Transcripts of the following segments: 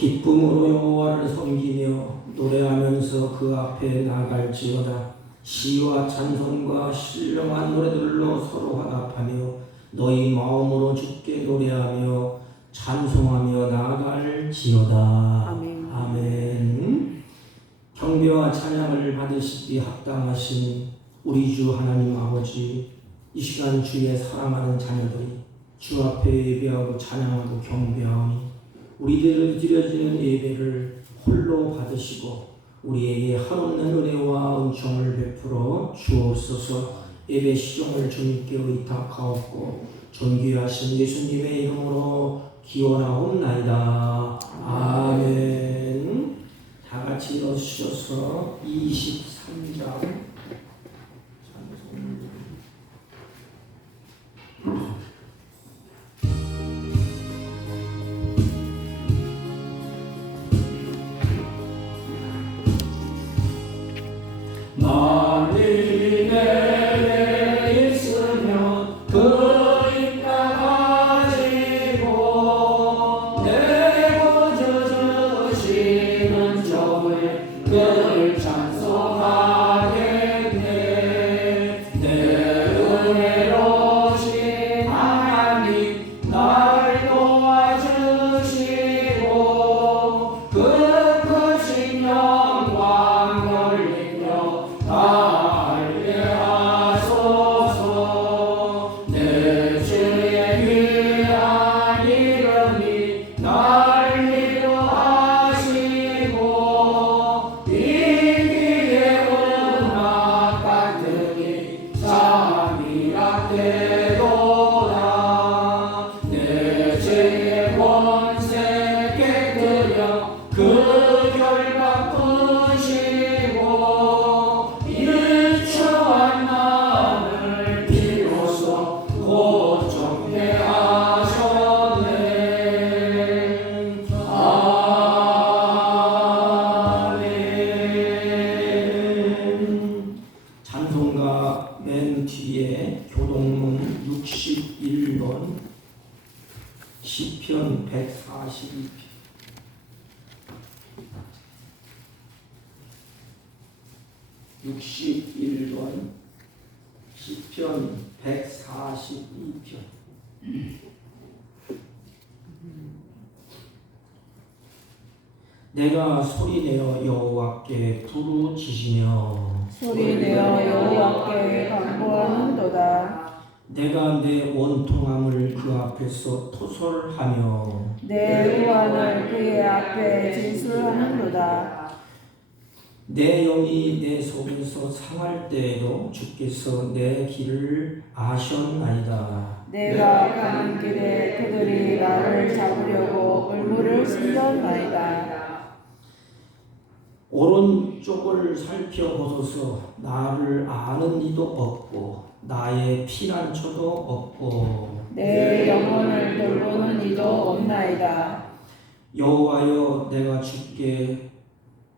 기쁨으로 여호와를 섬기며 노래하면서 그 앞에 나갈지어다. 시와 찬송과 신령한 노래들로 서로 화답하며 너희 마음으로 주께 노래하며 찬송하며 나아갈지어다. 아멘. 아멘. 경배와 찬양을 받으시기 합당하신 우리 주 하나님 아버지, 이 시간 주의 사랑하는 자녀들이 주 앞에 예배하고 찬양하고 경배하오니 우리들을 드려지는 예배를 홀로 받으시고 우리에게 한없는 은혜와 은총을 베풀어 주옵소서. 예배 시종을 주님께 의탁하옵고 존귀하신 예수님의 이름으로 기원하옵나이다. 아멘. 다 같이 일어서셔서 23장 만일 내게 있으면 그 입가 가지고 내 구주 주시는 종을 그를 찬송하겠네. 내 은혜로우신 하나님 날 도와주시고 그 크신 영광 돌리며 알게 하소서. 내 주의 귀한 이름이 날 위로하시고 이기의 음악 같으니 잠이랍되도다. 내 죄의 권세 깨뜨려 그 결박 푸시고 일추한 마음을 비로소 고정케 하셨네. 아멘. 찬송가 맨 뒤에 교동문 61번 시편 142편 61번 시편 142편. 내가 소리내어 여호와께 부르짖으며 소리내어 여호와께 간구하는도다. 내가 내 원통함을 그 앞에서 토설하며 내 구원을 그의 앞에 진술하는도다. 내 영이 내 속에서 상할 때에도 주께서 내 길을 아셨나이다. 내가 가는 길에 그들이 나를 잡으려고 울무를 숨겼나이다. 오른쪽을 살펴보소서. 나를 아는 이도 없고 나의 피난처도 없고 내 영혼을 돌보는 이도 없나이다. 여호와여, 내가 주께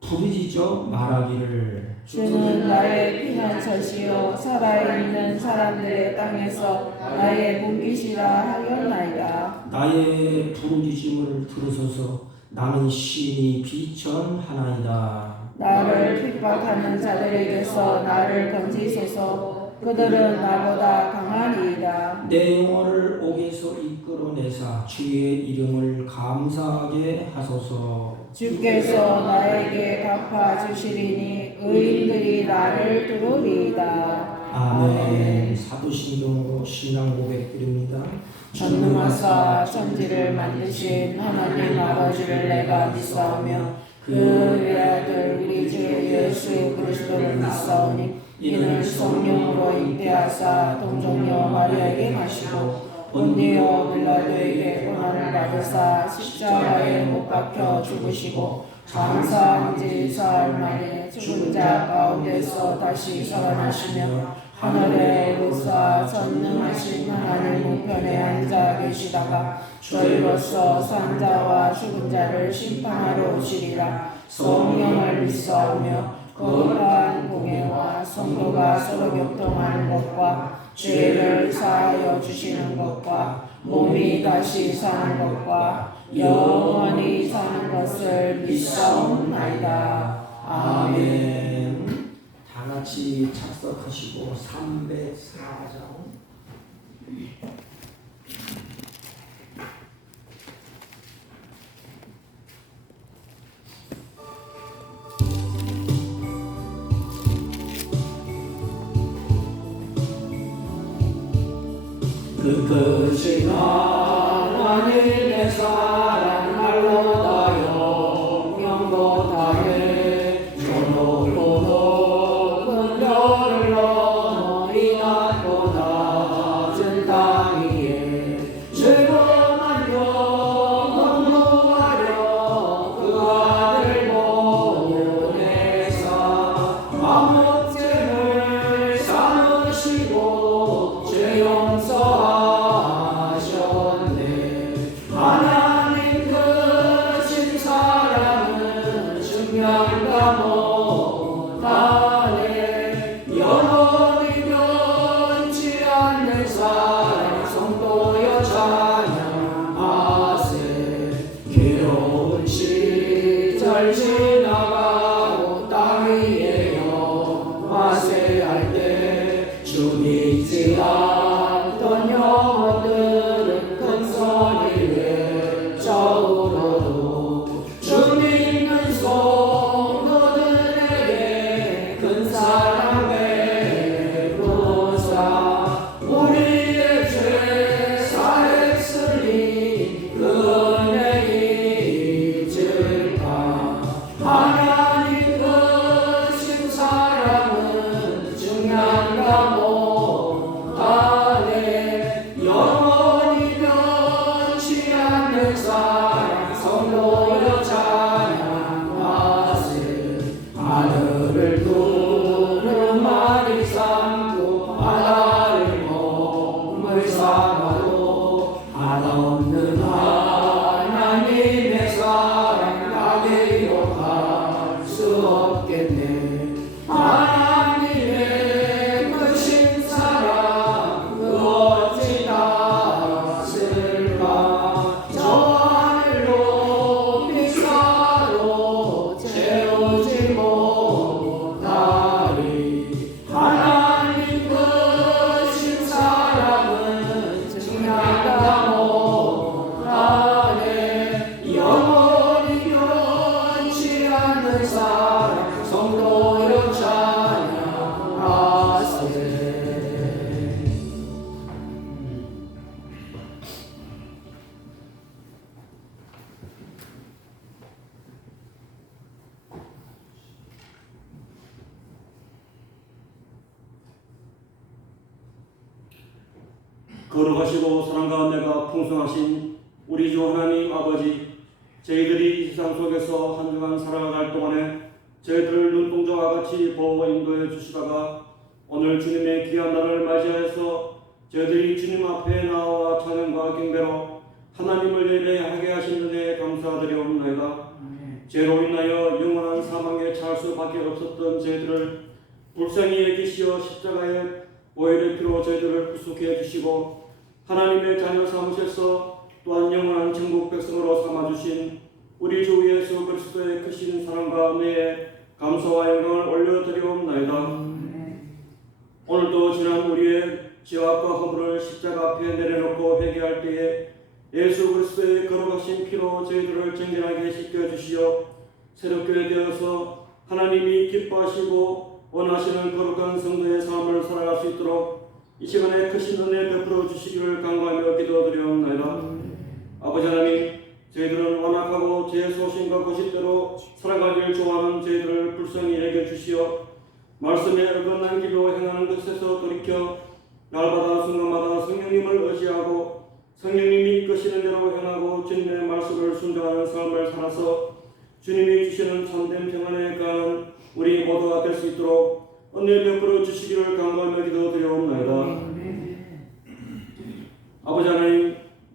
부르짖어 말하기를 주는 나의 피난처시요 살아있는 사람들의 땅에서 나의 분깃이라 하였나이다. 나의 부르짖음을 들으소서. 나는 심히 비천하나이다. 나를 핍박하는 자들에게서 나를 건지소서. 그들은 나보다 강하니이다. 내 영혼을 옥에서 이끌어내사 주의 이름을 감사하게 하소서. 주께서 나에게 갚아주시리니 의인들이 나를 들으리이다. 아멘. 사도신경으로 신앙 고백드립니다. 전능하사 천지를 만드신 하나님 아버지를 내가 믿사오며 그 외아들 우리 주 예수 그리스도를 믿사오니 이는 성령으로 잉태하사 동정녀 마리아에게 마시고 본디오 빌라도에게 고난을 받으사 십자가에 못 박혀 죽으시고 장사한 지 사흘 만에 죽은 자 가운데서 다시 살아나시며 하늘에 오르사 전능하신 하나님 우편에 앉아 계시다가 저희로서 산 자와 죽은 자를 심판하러 오시리라. 성령을 믿사오며 거룩한 공예와 성도가 서로 교통하는 것과 죄를 사하여 주시는 것과 몸이 다시 사는 것과 영원히 사는 것을 믿사옵나이다. 아멘. 다 같이 작석하시고 304장. 그것이 하나님의 사랑 말로다 영영보다해 저 높은 별을 넘어 이 낮보다 낮은 땅 위에 즐거운 영원하려 그 아들 보내사 아무죄를 삼으시고 죄 용서하셨네. 하나님 크신 사랑은 증명과 못하네. 영원히 변치 않는 사랑 성도여 찬양하세. 괴로운 시절 지나가고 땅 위에 영화세할 때 주 믿지 않던 영혼들은 큰 소리를 저울어도 주 믿는 성도들에게 큰 사랑 베푸사 우리의 죄 사했으니 그 은혜 잊을까. 하나님 크신 사랑은 증량과 못하네. 영원히 변치 않는 사랑 성도여 찬양하세. 하늘을 두루마리 삼고 바다를 몸을 삼아도 한없는 하나님의 사랑 나게 기록할 수 없겠네. 하나님의 크신 사랑 그 어찌 닿았을까. 저 하늘로 빛사로 채우지 못하리. 하나님 크신 사랑은 증량과 못하네. 영원히 변치 않는 사랑 성도여 찬양하세. 거룩하시고 사랑과 은혜가 풍성하신 우리 주 하나님 아버지, 저희들이 이 세상 속에서 한 주간 살아갈 동안에 저희들을 눈동자와 같이 보호 인도해 주시다가 오늘 주님의 귀한 날을 맞이하여서 저희들이 주님 앞에 나와 찬양과 경배로 하나님을 예배하게 하신 은혜에 감사드리옵나이다. 죄로 인하여 영원한 사망에 처할 수밖에 없었던 저희들을 불쌍히 여기시어 십자가에 보혈의 피로 저희들을 구속해 주시고 하나님의 자녀 삼으셔서 또한 영원한 천국 백성으로 삼아주신 우리 주 예수 그리스도의 크신 사랑과 은혜에 감사와 영광을 올려드리옵나이다. 오늘도 지난 우리의 죄악과 허물을 십자가 앞에 내려놓고 회개할 때에 예수 그리스도의 거룩하신 피로 저희들을 정결하게 씻겨주시어 새롭게 되어서 하나님이 기뻐하시고 원하시는 거룩한 성도의 삶을 살아갈 수 있도록 이 시간에 크신 은혜 베풀어 주시기를 간구하며 기도드리옵나이다. 아버지 하나님, 저희들은 완악하고 제 소신과 고집대로 살아가길 좋아하는 저희들을 불쌍히 여겨주시어 말씀에 어긋난 길로 행하는 것에서 돌이켜 날마다 순간마다 성령님을 의지하고 성령님이 이끄시는 대로 행하고 주님의 말씀을 순종하는 삶을 살아서 주님이 주시는 참된 평안에 가는 우리 모두가 될 수 있도록 은혜 베풀어 주시기를 간구하며 기도드리옵나이다. 아버지 하나님,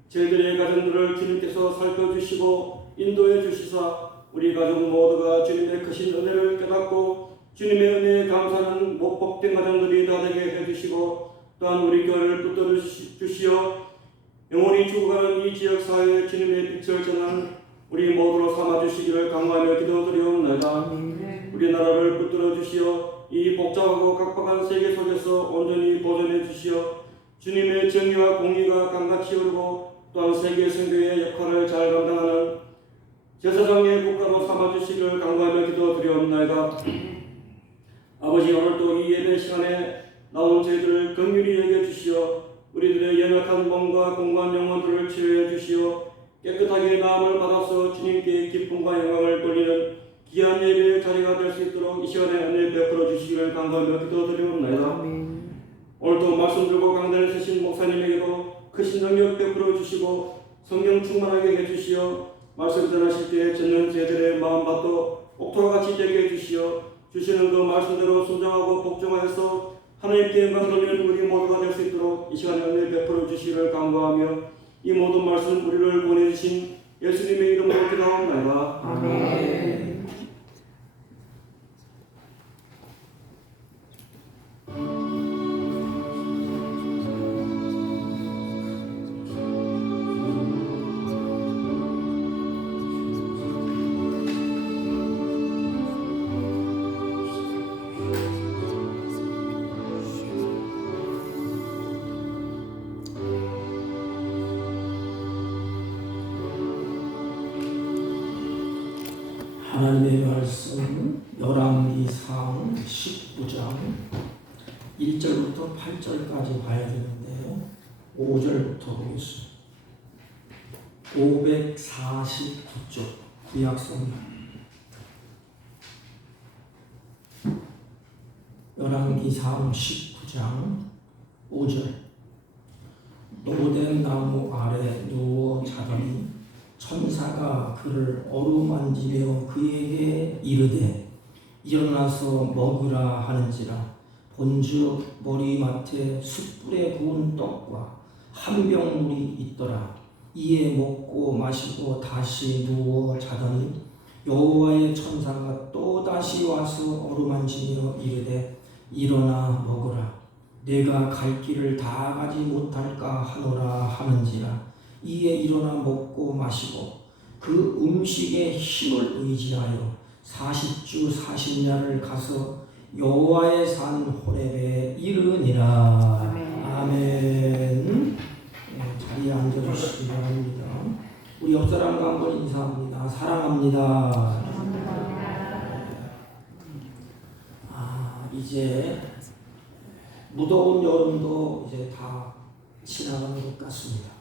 저희들의 가정들을 주님께서 살펴주시고 인도해 주시사 우리 가족 모두가 주님의 크신 은혜를 깨닫고 주님의 은혜에 감사하는 복된 가정들이 다 되게 해주시고 또한 우리 교회를 붙들어 주시어 영원히 영원히 죽어가는 이 지역 사회에 주님의 빛을 전하는 우리 모두로 삼아주시기를 강구하며 기도드리옵나이다. 우리나라를 붙들어 주시어 이 복잡하고 각박한 세계 속에서 온전히 보존해 주시어 주님의 정의와 공의가 강같이 흐르고 또한 세계 선교의 역할을 잘 감당하는 제사장의 국가로 삼아주시기를 강구하며 기도드리옵나이다. 아버지, 오늘도 이 예배 시간에 나온 저희들을 긍휼히 여겨주시어 우리들의 연약한 몸과 공고한 영혼들을 치료해 주시어 깨끗하게 나음을 받아서 주님께 기쁨과 영광을 돌리는 귀한 예배의 자리가 될 수 있도록 이 시간에 은혜 베풀어 주시기를 간구하며 기도드리옵나이다. 오늘도 말씀 들고 강단에 서신 목사님에게도 크신 능력 베풀어 주시고 성령 충만하게 해주시어 말씀 전하실 때 듣는 저희들의 마음밭도 옥토와 같이 되게 해주시어 주시는 그 말씀대로 순종하고 복종하여서 하나님께 영광 돌리는 우리 모두가 될 수 있도록 이 시간에 은혜 베풀어 주시기를 간구하며 이 모든 말씀 우리를 보내주신 예수님의 이름으로 기도하옵나이다. 아멘. 하나님의 말씀 열왕기상 19장 1절부터 8절까지 봐야 되는데 5절부터 보겠습니다. 549쪽 구약성경 열왕기상 19장 5절 노된 나무 아래 누워 자더니 천사가 그를 어루만지며 그에게 이르되 일어나서 먹으라 하는지라 본즉 머리맡에 숯불에 구운 떡과 한 병 물이 있더라. 이에 먹고 마시고 다시 누워 자더니 여호와의 천사가 또 다시 와서 어루만지며 이르되 일어나 먹으라. 내가 갈 길을 다 가지 못할까 하노라 하는지라. 이에 일어나 먹고 마시고 그 음식의 힘을 의지하여 40주 40야를 가서 여호와의 산 호렙에 이르니라. 아멘. 아멘. 자리에 앉아주시기 바랍니다. 우리 옆 사람과 한번 인사합니다. 사랑합니다. 이제 무더운 여름도 이제 다 지나가는 것 같습니다.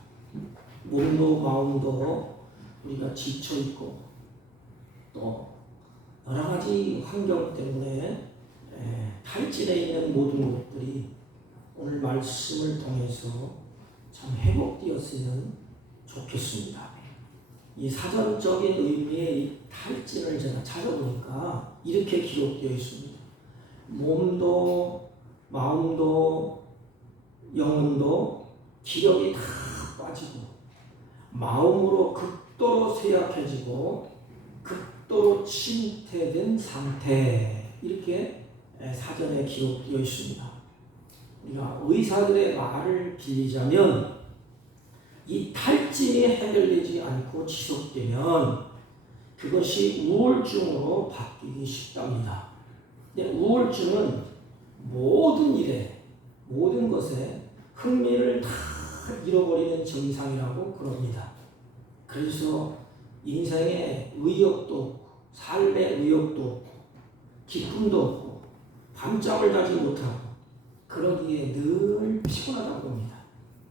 몸도 마음도 우리가 지쳐있고 또 여러 가지 환경 때문에 탈진해 있는 모든 것들이 오늘 말씀을 통해서 참 회복되었으면 좋겠습니다. 이 사전적인 의미의 이 탈진을 제가 찾아보니까 이렇게 기록되어 있습니다. 몸도 마음도 영혼도 기력이 다 빠지고 마음으로 극도로 쇠약해지고 극도로 침태된 상태, 이렇게 사전에 기록되어 있습니다. 우리가 의사들의 말을 빌리자면 이 탈진이 해결되지 않고 지속되면 그것이 우울증으로 바뀌기 쉽답니다. 근데 우울증은 모든 일에 모든 것에 흥미를 다 잃어버리는 증상이라고 그럽니다. 그래서 인생에 의욕도 없고 삶의 의욕도 없고 기쁨도 없고 밤잠을 자지 못하고 그러기에 늘 피곤하다고 합니다.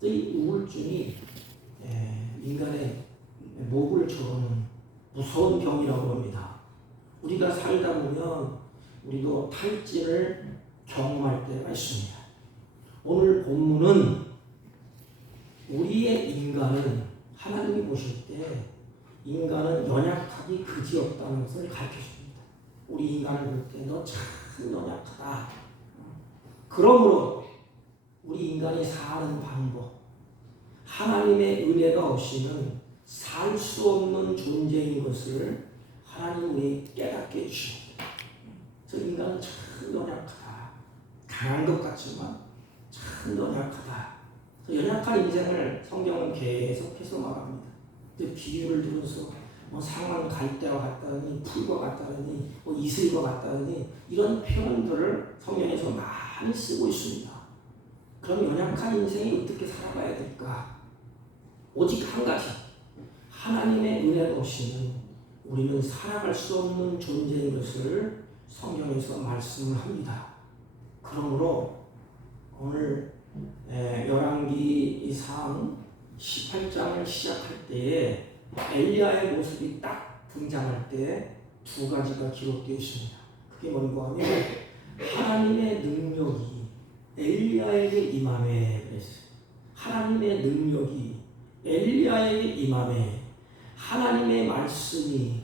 이 우울증이 인간의 목을 조르는 무서운 병이라고 합니다. 우리가 살다 보면 우리도 탈진을 경험할 때가 있습니다. 오늘 본문은 우리의 인간은 하나님이 보실 때 인간은 연약하기 그지없다는 것을 가르쳐줍니다. 우리 인간을 볼 때 너 참 연약하다. 그러므로 우리 인간이 사는 방법, 하나님의 은혜가 없이는 살 수 없는 존재인 것을 하나님 우리에게 깨닫게 해주십니다. 저 인간은 참 연약하다. 강한 것 같지만 참 연약하다. 연약한 인생을 성경은 계속해서 말합니다. 비유를 들어서 뭐 상한 갈대와 같다니 풀과 같다니 뭐 이슬과 같다니 이런 표현들을 성경에서 많이 쓰고 있습니다. 그럼 연약한 인생이 어떻게 살아가야 될까? 오직 한 가지, 하나님의 은혜가 없이는 우리는 살아갈 수 없는 존재인 것을 성경에서 말씀을 합니다. 그러므로 오늘 열왕기상 18장을 시작할 때에 엘리야의 모습이 딱 등장할 때 두 가지가 기록되어 있습니다. 그게 뭔가 하면 하나님의 능력이 엘리야에게 임함에 그랬어요. 하나님의 능력이 엘리야에게 임함에, 하나님의 말씀이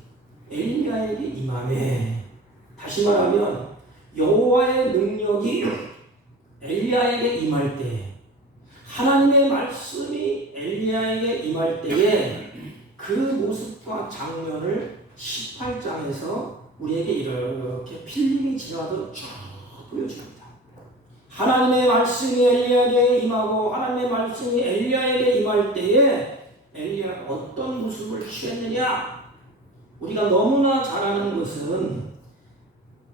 엘리야에게 임함에. 다시 말하면 여호와의 능력이 엘리야에게 임할 때, 하나님의 말씀이 엘리야에게 임할 때에 그 모습과 장면을 18장에서 우리에게 이렇게 필름이 지나도록 쭉 보여줍니다. 하나님의 말씀이 엘리야에게 임하고 하나님의 말씀이 엘리야에게 임할 때에 엘리야가 어떤 모습을 취했느냐? 우리가 너무나 잘 아는 것은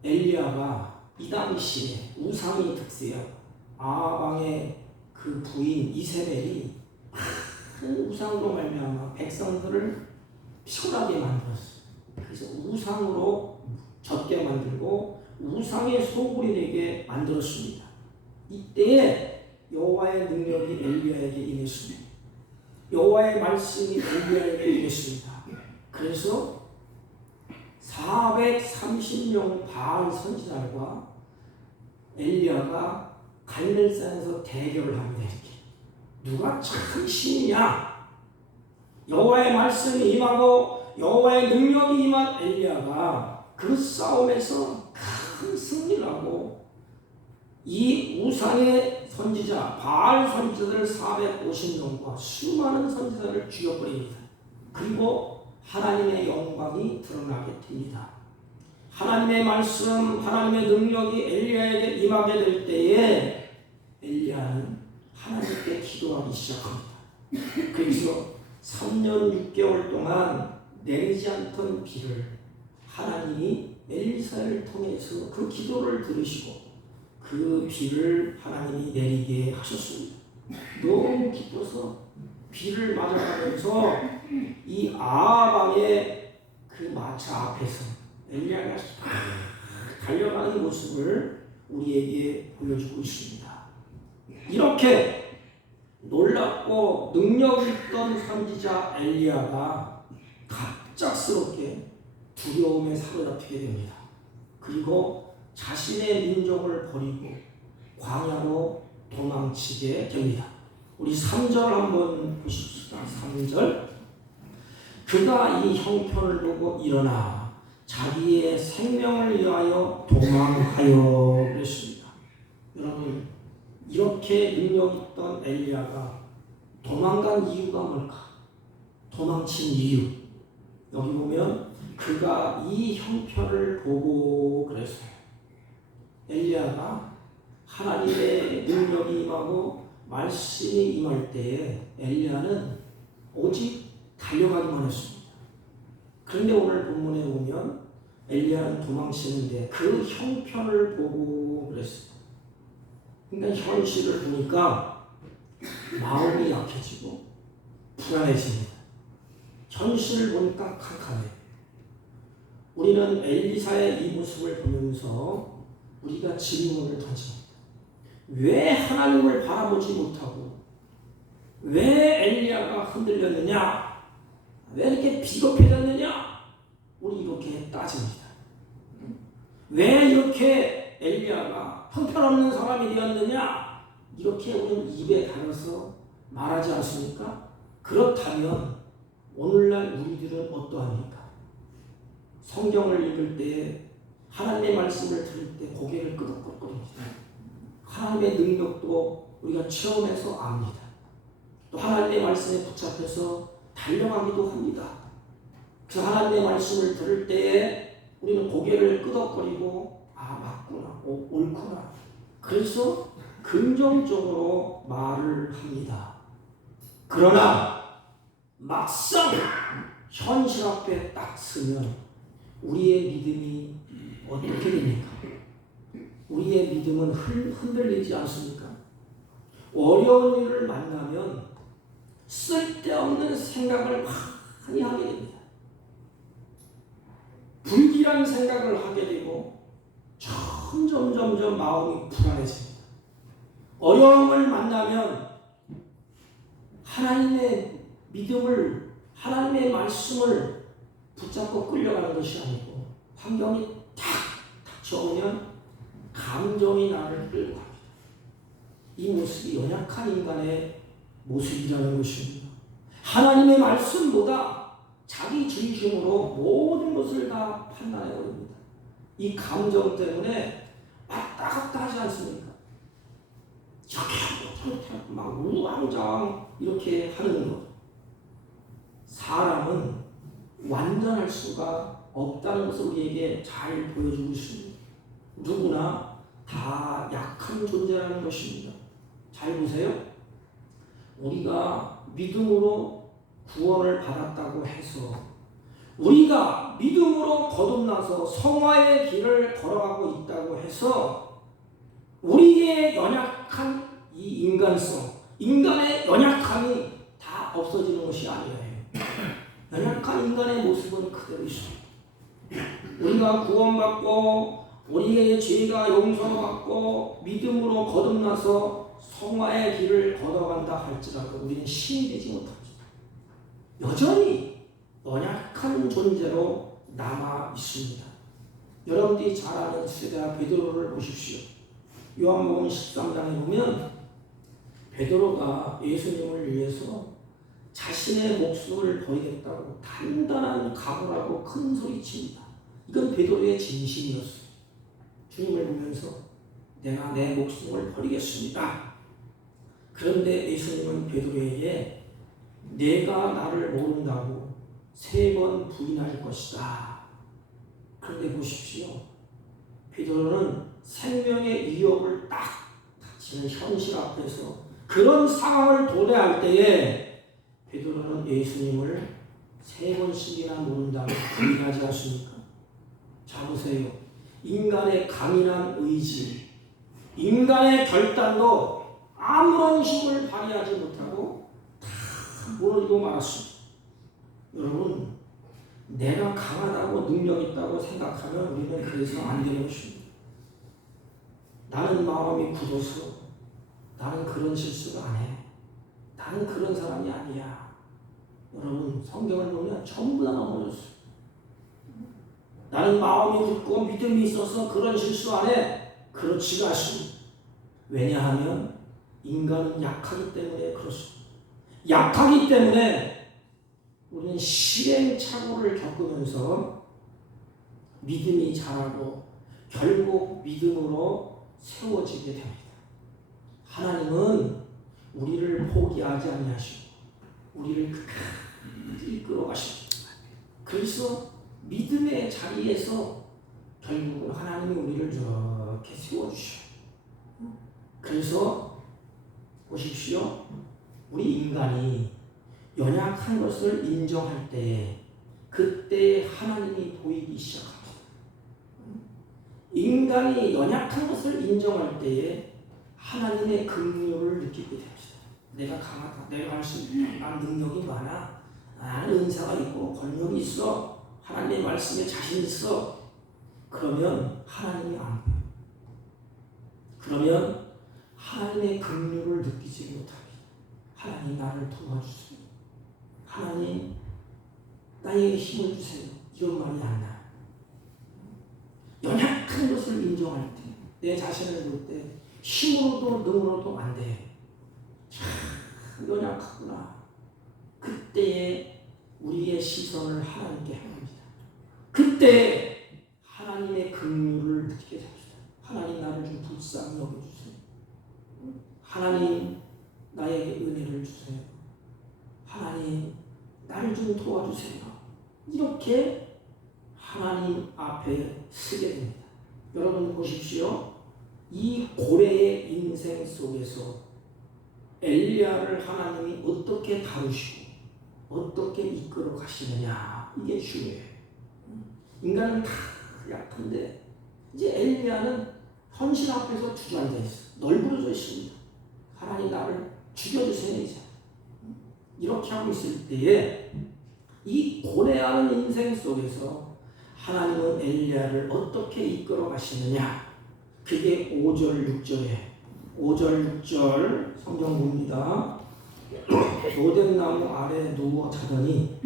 엘리야가 이 당시에 우상이 득세하고 아방의 그 부인 이세벨이 큰 우상으로 말미암아 백성들을 피곤하게 만들었어요. 그래서 우상으로 젖게 만들고 우상의 소굴이 되게 만들었습니다. 이때에 여호와의 능력이 엘리야에게 임했습니다. 여호와의 말씀이 엘리야에게 임했습니다. 그래서 430명 바알 선지자들과 엘리야가 갈멜산에서 대결을 합니다. 이렇게 누가 참 신이냐? 여호와의 말씀이 임하고 여호와의 능력이 임한 엘리야가 그 싸움에서 큰 승리를 하고 이 우상의 선지자 바알 선지자들 450명과 수많은 선지자를 죽여버립니다. 그리고 하나님의 영광이 드러나게 됩니다. 하나님의 말씀, 하나님의 능력이 엘리야에게 임하게 될 때에 엘리야는 하나님께 기도하기 시작합니다. 그래서 3년 6개월 동안 내리지 않던 비를 하나님이 엘리사를 통해서 그 기도를 들으시고 그 비를 하나님이 내리게 하셨습니다. 너무 기뻐서 비를 맞아가면서 이 아방의 그 마차 앞에서 엘리야가 달려가는 모습을 우리에게 보여주고 있습니다. 이렇게 놀랍고 능력 있던 선지자 엘리야가 갑작스럽게 두려움에 사로잡히게 됩니다. 그리고 자신의 민족을 버리고 광야로 도망치게 됩니다. 우리 3절 한번 보십시다. 3절. 그가 이 형편을 보고 일어나 자기의 생명을 위하여 도망하여 그랬습니다. 여러분, 이렇게 능력 있던 엘리야가 도망간 이유가 뭘까? 도망친 이유. 여기 보면 그가 이 형편을 보고 그랬어요. 엘리야가 하나님의 능력이 임하고 말씀이 임할 때에 엘리야는 오직 달려가기만 했습니다. 그런데 오늘 본문에 보면 엘리야는 도망치는데 그 형편을 보고 그랬어요. 그러니까 현실을 보니까 마음이 약해지고 불안해집니다. 현실을 보니까 캄캄해요. 우리는 엘리사의 이 모습을 보면서 우리가 질문을 던집니다. 왜 하나님을 바라보지 못하고 왜 엘리야가 흔들렸느냐? 왜 이렇게 비겁해졌느냐? 우리 이렇게 따집니다. 왜 이렇게 엘리야가 형편없는 사람이 되었느냐? 이렇게 우리는 입에 달아서 말하지 않습니까? 그렇다면 오늘날 우리들은 어떠합니까? 성경을 읽을 때 하나님의 말씀을 들을 때 고개를 끄덕끄덕거립니다. 하나님의 능력도 우리가 체험해서 압니다. 또 하나님의 말씀에 붙잡혀서 달려가기도 합니다. 그래서 하나님의 말씀을 들을 때에 우리는 고개를 끄덕거리고 맞구나, 옳구나. 그래서 긍정적으로 말을 합니다. 그러나 막상 현실 앞에 딱 서면 우리의 믿음이 어떻게 됩니까? 우리의 믿음은 흔들리지 않습니까? 어려운 일을 만나면 쓸데없는 생각을 많이 하게 됩니다. 불길한 생각을 하게 되고 점점 마음이 불안해집니다. 어려움을 만나면 하나님의 믿음을, 하나님의 말씀을 붙잡고 끌려가는 것이 아니고 환경이 탁 닥쳐오면 감정이 나를 끌고 갑니다. 이 모습이 연약한 인간의 모습이라는 것입니다. 하나님의 말씀보다 자기 중심으로 모든 것을 다 판단해 버립니다. 이 감정 때문에 왔다 갔다 하지 않습니까? 저렇게 막 우왕좌왕 이렇게 하는 것. 사람은 완전할 수가 없다는 것을 우리에게 잘 보여주고 있습니다. 누구나 다 약한 존재라는 것입니다. 잘 보세요. 우리가 믿음으로 구원을 받았다고 해서 우리가 믿음으로 거듭나서 성화의 길을 걸어가고 있다고 해서 우리의 연약한 이 인간성, 인간의 연약함이 다 없어지는 것이 아니에요. 연약한 인간의 모습은 그대로 있습니다. 우리가 구원받고 우리의 죄가 용서받고 믿음으로 거듭나서 성화의 길을 걸어간다 할지라도 우리는 신이 되지 못합니다. 여전히 연약한 존재로 남아 있습니다. 여러분들이 잘 아는 세대와 베드로를 보십시오. 요한복음 13장에 보면 베드로가 예수님을 위해서 자신의 목숨을 버리겠다고 단단한 각오를 하고 큰 소리칩니다. 이건 베드로의 진심이었어요. 주님을 보면서 내가 내 목숨을 버리겠습니다. 그런데 예수님은 베드로에게 내가 나를 모른다고 3번 부인할 것이다. 그런데 보십시오. 베드로는 생명의 위협을 딱 닥치는 현실 앞에서 그런 상황을 도래할 때에 베드로는 예수님을 3번씩이나 모른다고 부인하지 않습니까? 자 보세요. 인간의 강인한 의지, 인간의 결단도 아무런 힘을 발휘하지 못하고 다 무너지고 말았습니다. 여러분, 내가 강하다고 능력 있다고 생각하면 우리는 그래서 안 되는 것입니다. 나는 마음이 굳어서 나는 그런 실수를 안 해. 나는 그런 사람이 아니야. 여러분, 성경을 보면 전부 다 넘어졌어요. 나는 마음이 굳고 믿음이 있어서 그런 실수 안 해. 그렇지가 않습니다. 왜냐하면 인간은 약하기 때문에 그렇습니다. 약하기 때문에 우리는 시행착오를 겪으면서 믿음이 자라고 결국 믿음으로 세워지게 됩니다. 하나님은 우리를 포기하지 아니하시고 우리를 끝까지 이끌어가십니다. 그래서 믿음의 자리에서 결국은 하나님이 우리를 이렇게 세워주셔요. 그래서 보십시오. 우리 인간이 연약한 것을 인정할 때 그때 하나님이 보이기 시작합니다. 인간이 연약한 것을 인정할 때에 하나님의 긍휼을 느끼게 됩니다. 내가 강하다. 내가 할 수 있다. 난 능력이 많아. 나는 은사가 있고 권력이 있어. 하나님의 말씀에 자신 있어. 그러면 하나님이 안 보여요. 그러면 하나님의 긍휼을 느끼지 못합니다. 하나님 나를 도와주세요. 하나님 나에게 힘을 주세요. 이런 말이 안 나요. 연약한 것을 인정할 때, 내 자신을 볼 때 힘으로도 능으로도 안 돼. 참 연약하구나. 그때에 우리의 시선을 하나님께 향합니다. 그때 하나님의 긍휼을 느끼게 됩니다. 하나님 나를 좀 불쌍히 여겨주세요. 하나님 나에게 은혜를 주세요. 하나님 나를 좀 도와주세요. 이렇게 하나님 앞에 서게 됩니다. 여러분 보십시오. 이 고래의 인생 속에서 엘리야를 하나님이 어떻게 다루시고 어떻게 이끌어 가시느냐, 이게 중요해요. 인간은 다 약한데 이제 엘리야는 현실 앞에서 주저앉아 있어. 널브러져 있습니다. 하나님 나를 죽여주세요 이제. 이렇게 하고 있을 때에 이 고뇌하는 인생 속에서 하나님은 엘리야를 어떻게 이끌어 가시느냐, 그게 5절 6절 성경 봅니다. 로뎀 나무 아래 누워 자더니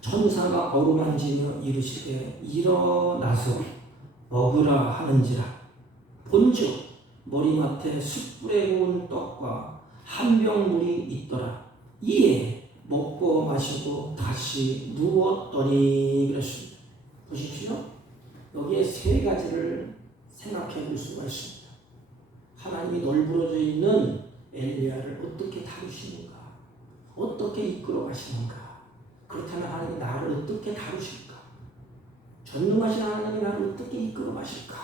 천사가 어루만지며 이르시되 일어나서 먹으라 하는지라. 본즉 머리맡에 숯불에 구운 떡과 한 병 물이 있더라. 이에 먹고 마시고 다시 누웠더니. 그랬습니다. 보십시오. 여기에 세 가지를 생각해 볼 수가 있습니다. 하나님이 널브러져 있는 엘리야를 어떻게 다루시는가, 어떻게 이끌어 가시는가, 그렇다면 하나님이 나를 어떻게 다루실까, 전능하신 하나님이 나를 어떻게 이끌어 가실까,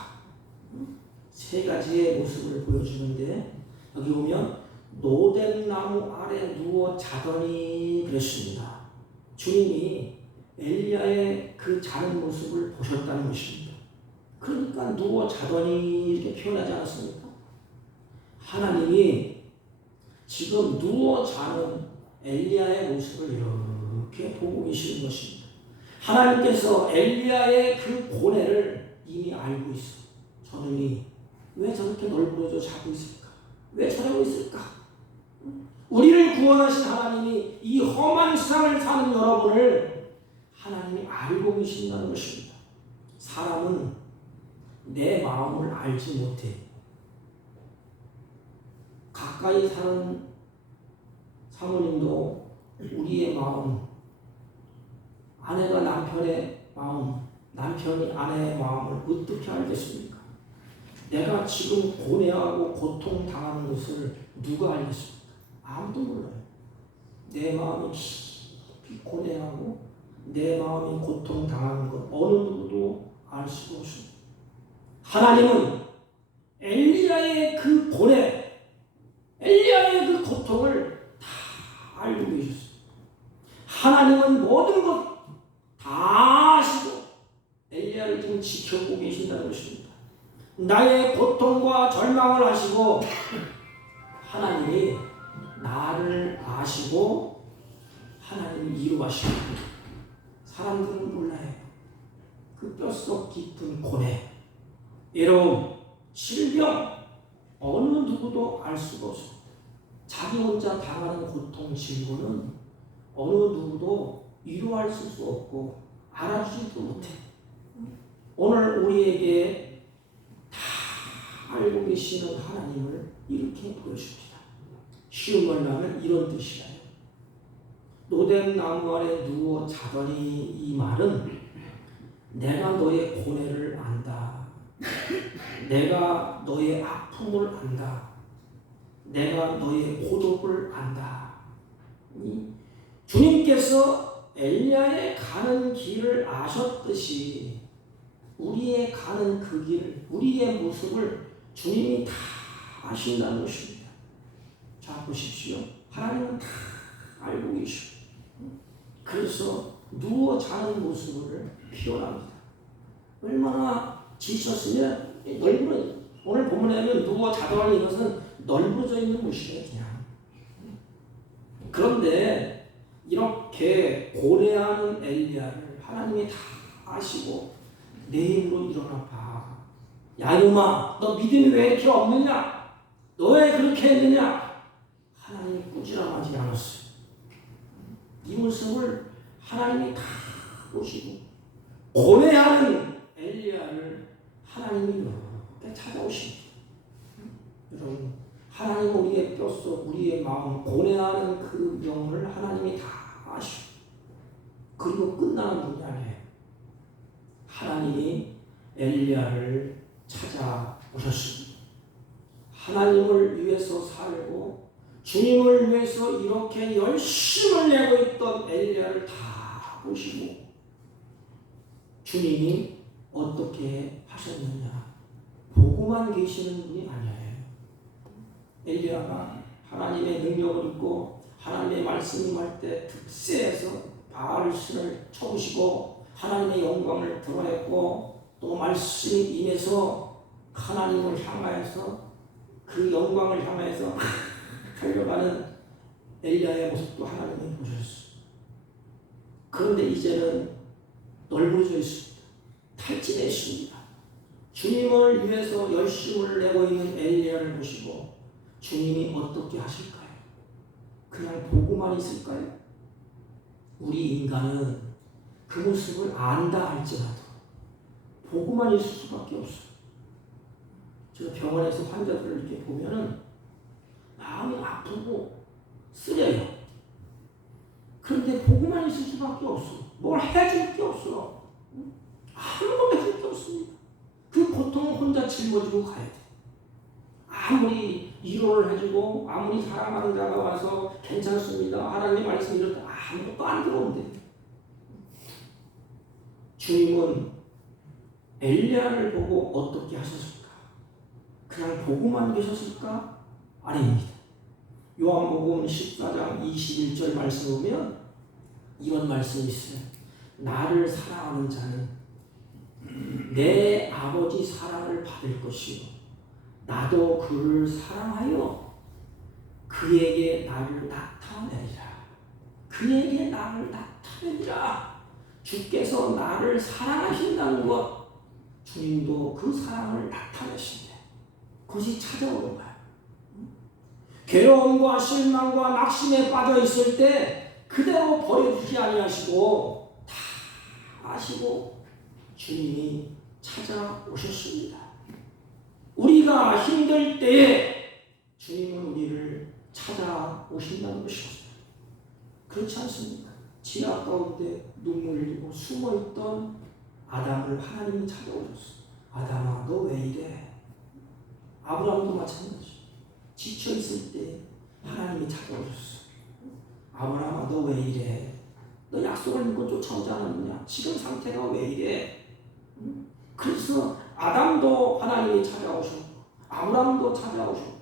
세 가지의 모습을 보여주는데, 여기 보면 로뎀 나무 아래 누워 자더니 그랬습니다. 주님이 엘리야의 그 자는 모습을 보셨다는 것입니다. 그러니까 누워 자더니 이렇게 표현하지 않았습니까? 하나님이 지금 누워 자는 엘리야의 모습을 이렇게 보고 계시는 것입니다. 하나님께서 엘리야의 그 고뇌를 이미 알고 있어. 저놈이 왜 저렇게 널브러져 자고 있을까? 왜 저러고 있을까? 우리를 구원하신 하나님이 이 험한 세상을 사는 여러분을 하나님이 알고 계신다는 것입니다. 사람은 내 마음을 알지 못해. 가까이 사는 사모님도 우리의 마음, 아내가 남편의 마음, 남편이 아내의 마음을 어떻게 알겠습니까? 내가 지금 고뇌하고 고통당하는 것을 누가 알겠습니까? 아무도 몰라요. 내 마음이 깊이 고뇌하고 내 마음이 고통당하는 것 어느 누구도 알 수가 없습니다. 하나님은 엘리야의 그 고뇌, 엘리야의 그 고통을 다 알고 계셨어요. 하나님은 모든 것 다 아시고 엘리야를 지금 지켜보고 계신다는 것입니다. 나의 고통과 절망을 아시고 하나님이 나를 아시고 하나님이 이루하시고, 사람들은 몰라요. 그 뼛속 깊은 고뇌, 외로움, 질병 어느 누구도 알 수가 없습니다. 자기 혼자 당하는 고통, 질고는 어느 누구도 이루할 수 없고 알아주지도 못해. 오늘 우리에게 다 알고 계시는 하나님을 이렇게 보여줍니다. 쉬운 말로 하면 이런 뜻이에요. 로뎀 나무 아래 누워 자더니, 이 말은 내가 너의 고뇌를 안다. 내가 너의 아픔을 안다. 내가 너의 고독을 안다. 주님께서 엘리야의 가는 길을 아셨듯이 우리의 가는 그 길, 우리의 모습을 주님이 다 아신다는 것입니다. 자, 보십시오. 하나님은 다 알고 계시고, 그래서 누워 자는 모습을 표현합니다. 얼마나 지쳤으면 널브러져. 오늘 본문에 하면 누워 자더니 이것은 널브러져 있는 모습이에요, 그냥. 그런데 이렇게 고뇌하는 엘리야를 하나님이 다 아시고 내 힘으로 일어나 봐. 야 이놈아, 너 믿음이 왜 이렇게 없느냐? 너 왜 그렇게 했느냐? 하나님이 꾸지람하지 않았어요. 이 모습을 하나님이 다 보시고 고뇌하는 엘리야를 하나님이 이렇게 찾아오십니다. 여러분, 하나님은 우리의 뼛속, 우리의 마음, 고뇌하는 그 영을 하나님이 다 아시고, 그리고 끝나는 분이 아니에요. 하나님이 엘리야를 찾아오셨습니다. 하나님을 위해서 살고 주님을 위해서 이렇게 열심을 내고 있던 엘리야를 다 보시고 주님이 어떻게 하셨느냐 보고만 계시는 분이 아니에요. 엘리야가 하나님의 능력을 입고 하나님의 말씀을 임할 때 득세해서 바알신을 쳐부시고 하나님의 영광을 드러냈고 또 말씀이 임해서 하나님을 향하여서 그 영광을 향하여서 달려가는 엘리야의 모습도 하나님이 보셨어요. 그런데 이제는 널브러져 있습니다. 탈진해 있습니다. 주님을 위해서 열심을 내고 있는 엘리야를 보시고 주님이 어떻게 하실까요? 그냥 보고만 있을까요? 우리 인간은 그 모습을 안다 할지라도 보고만 있을 수밖에 없어요. 제가 병원에서 환자들을 이렇게 보면은 마음이 아프고 쓰려요. 그런데 보고만 있을 수밖에 없어. 뭘 해줄 게 없어. 아무것도 해줄 게 없습니다. 그 고통을 혼자 짊어지고 가야 돼. 아무리 위로를 해주고 아무리 사랑하는 자가 와서 괜찮습니다. 하나님 말씀 이럴 때 아무것도 안 들어온대. 주님은 엘리야를 보고 어떻게 하셨을까? 그냥 보고만 계셨을까? 아닙니다. 요한복음 14장 21절 말씀 보면 이런 말씀이 있어요. 나를 사랑하는 자는 내 아버지 사랑을 받을 것이요 나도 그를 사랑하여 그에게 나를 나타내리라. 그에게 나를 나타내리라. 주께서 나를 사랑하신다는 것, 주님도 그 사랑을 나타내신대. 그것이 찾아오는 거야. 괴로움과 실망과 낙심에 빠져 있을 때 그대로 버려주지 아니하시고 다 아시고 주님이 찾아오셨습니다. 우리가 힘들 때에 주님은 우리를 찾아오신다는 것이었어요. 그렇지 않습니까? 지하 가운데 눈물 흘리고 숨어있던 아담을 하나님이 찾아오셨어요. 아담아 너 왜 이래? 아브라함도 마찬가지. 지쳐있을 때 하나님이 찾아오셨어요. 아브라함아 너 왜 이래? 너 약속을 믿고 쫓아오지 않았느냐? 지금 상태가 왜 이래? 그래서 아담도 하나님이 찾아오셨고 아브라함도 찾아오셨고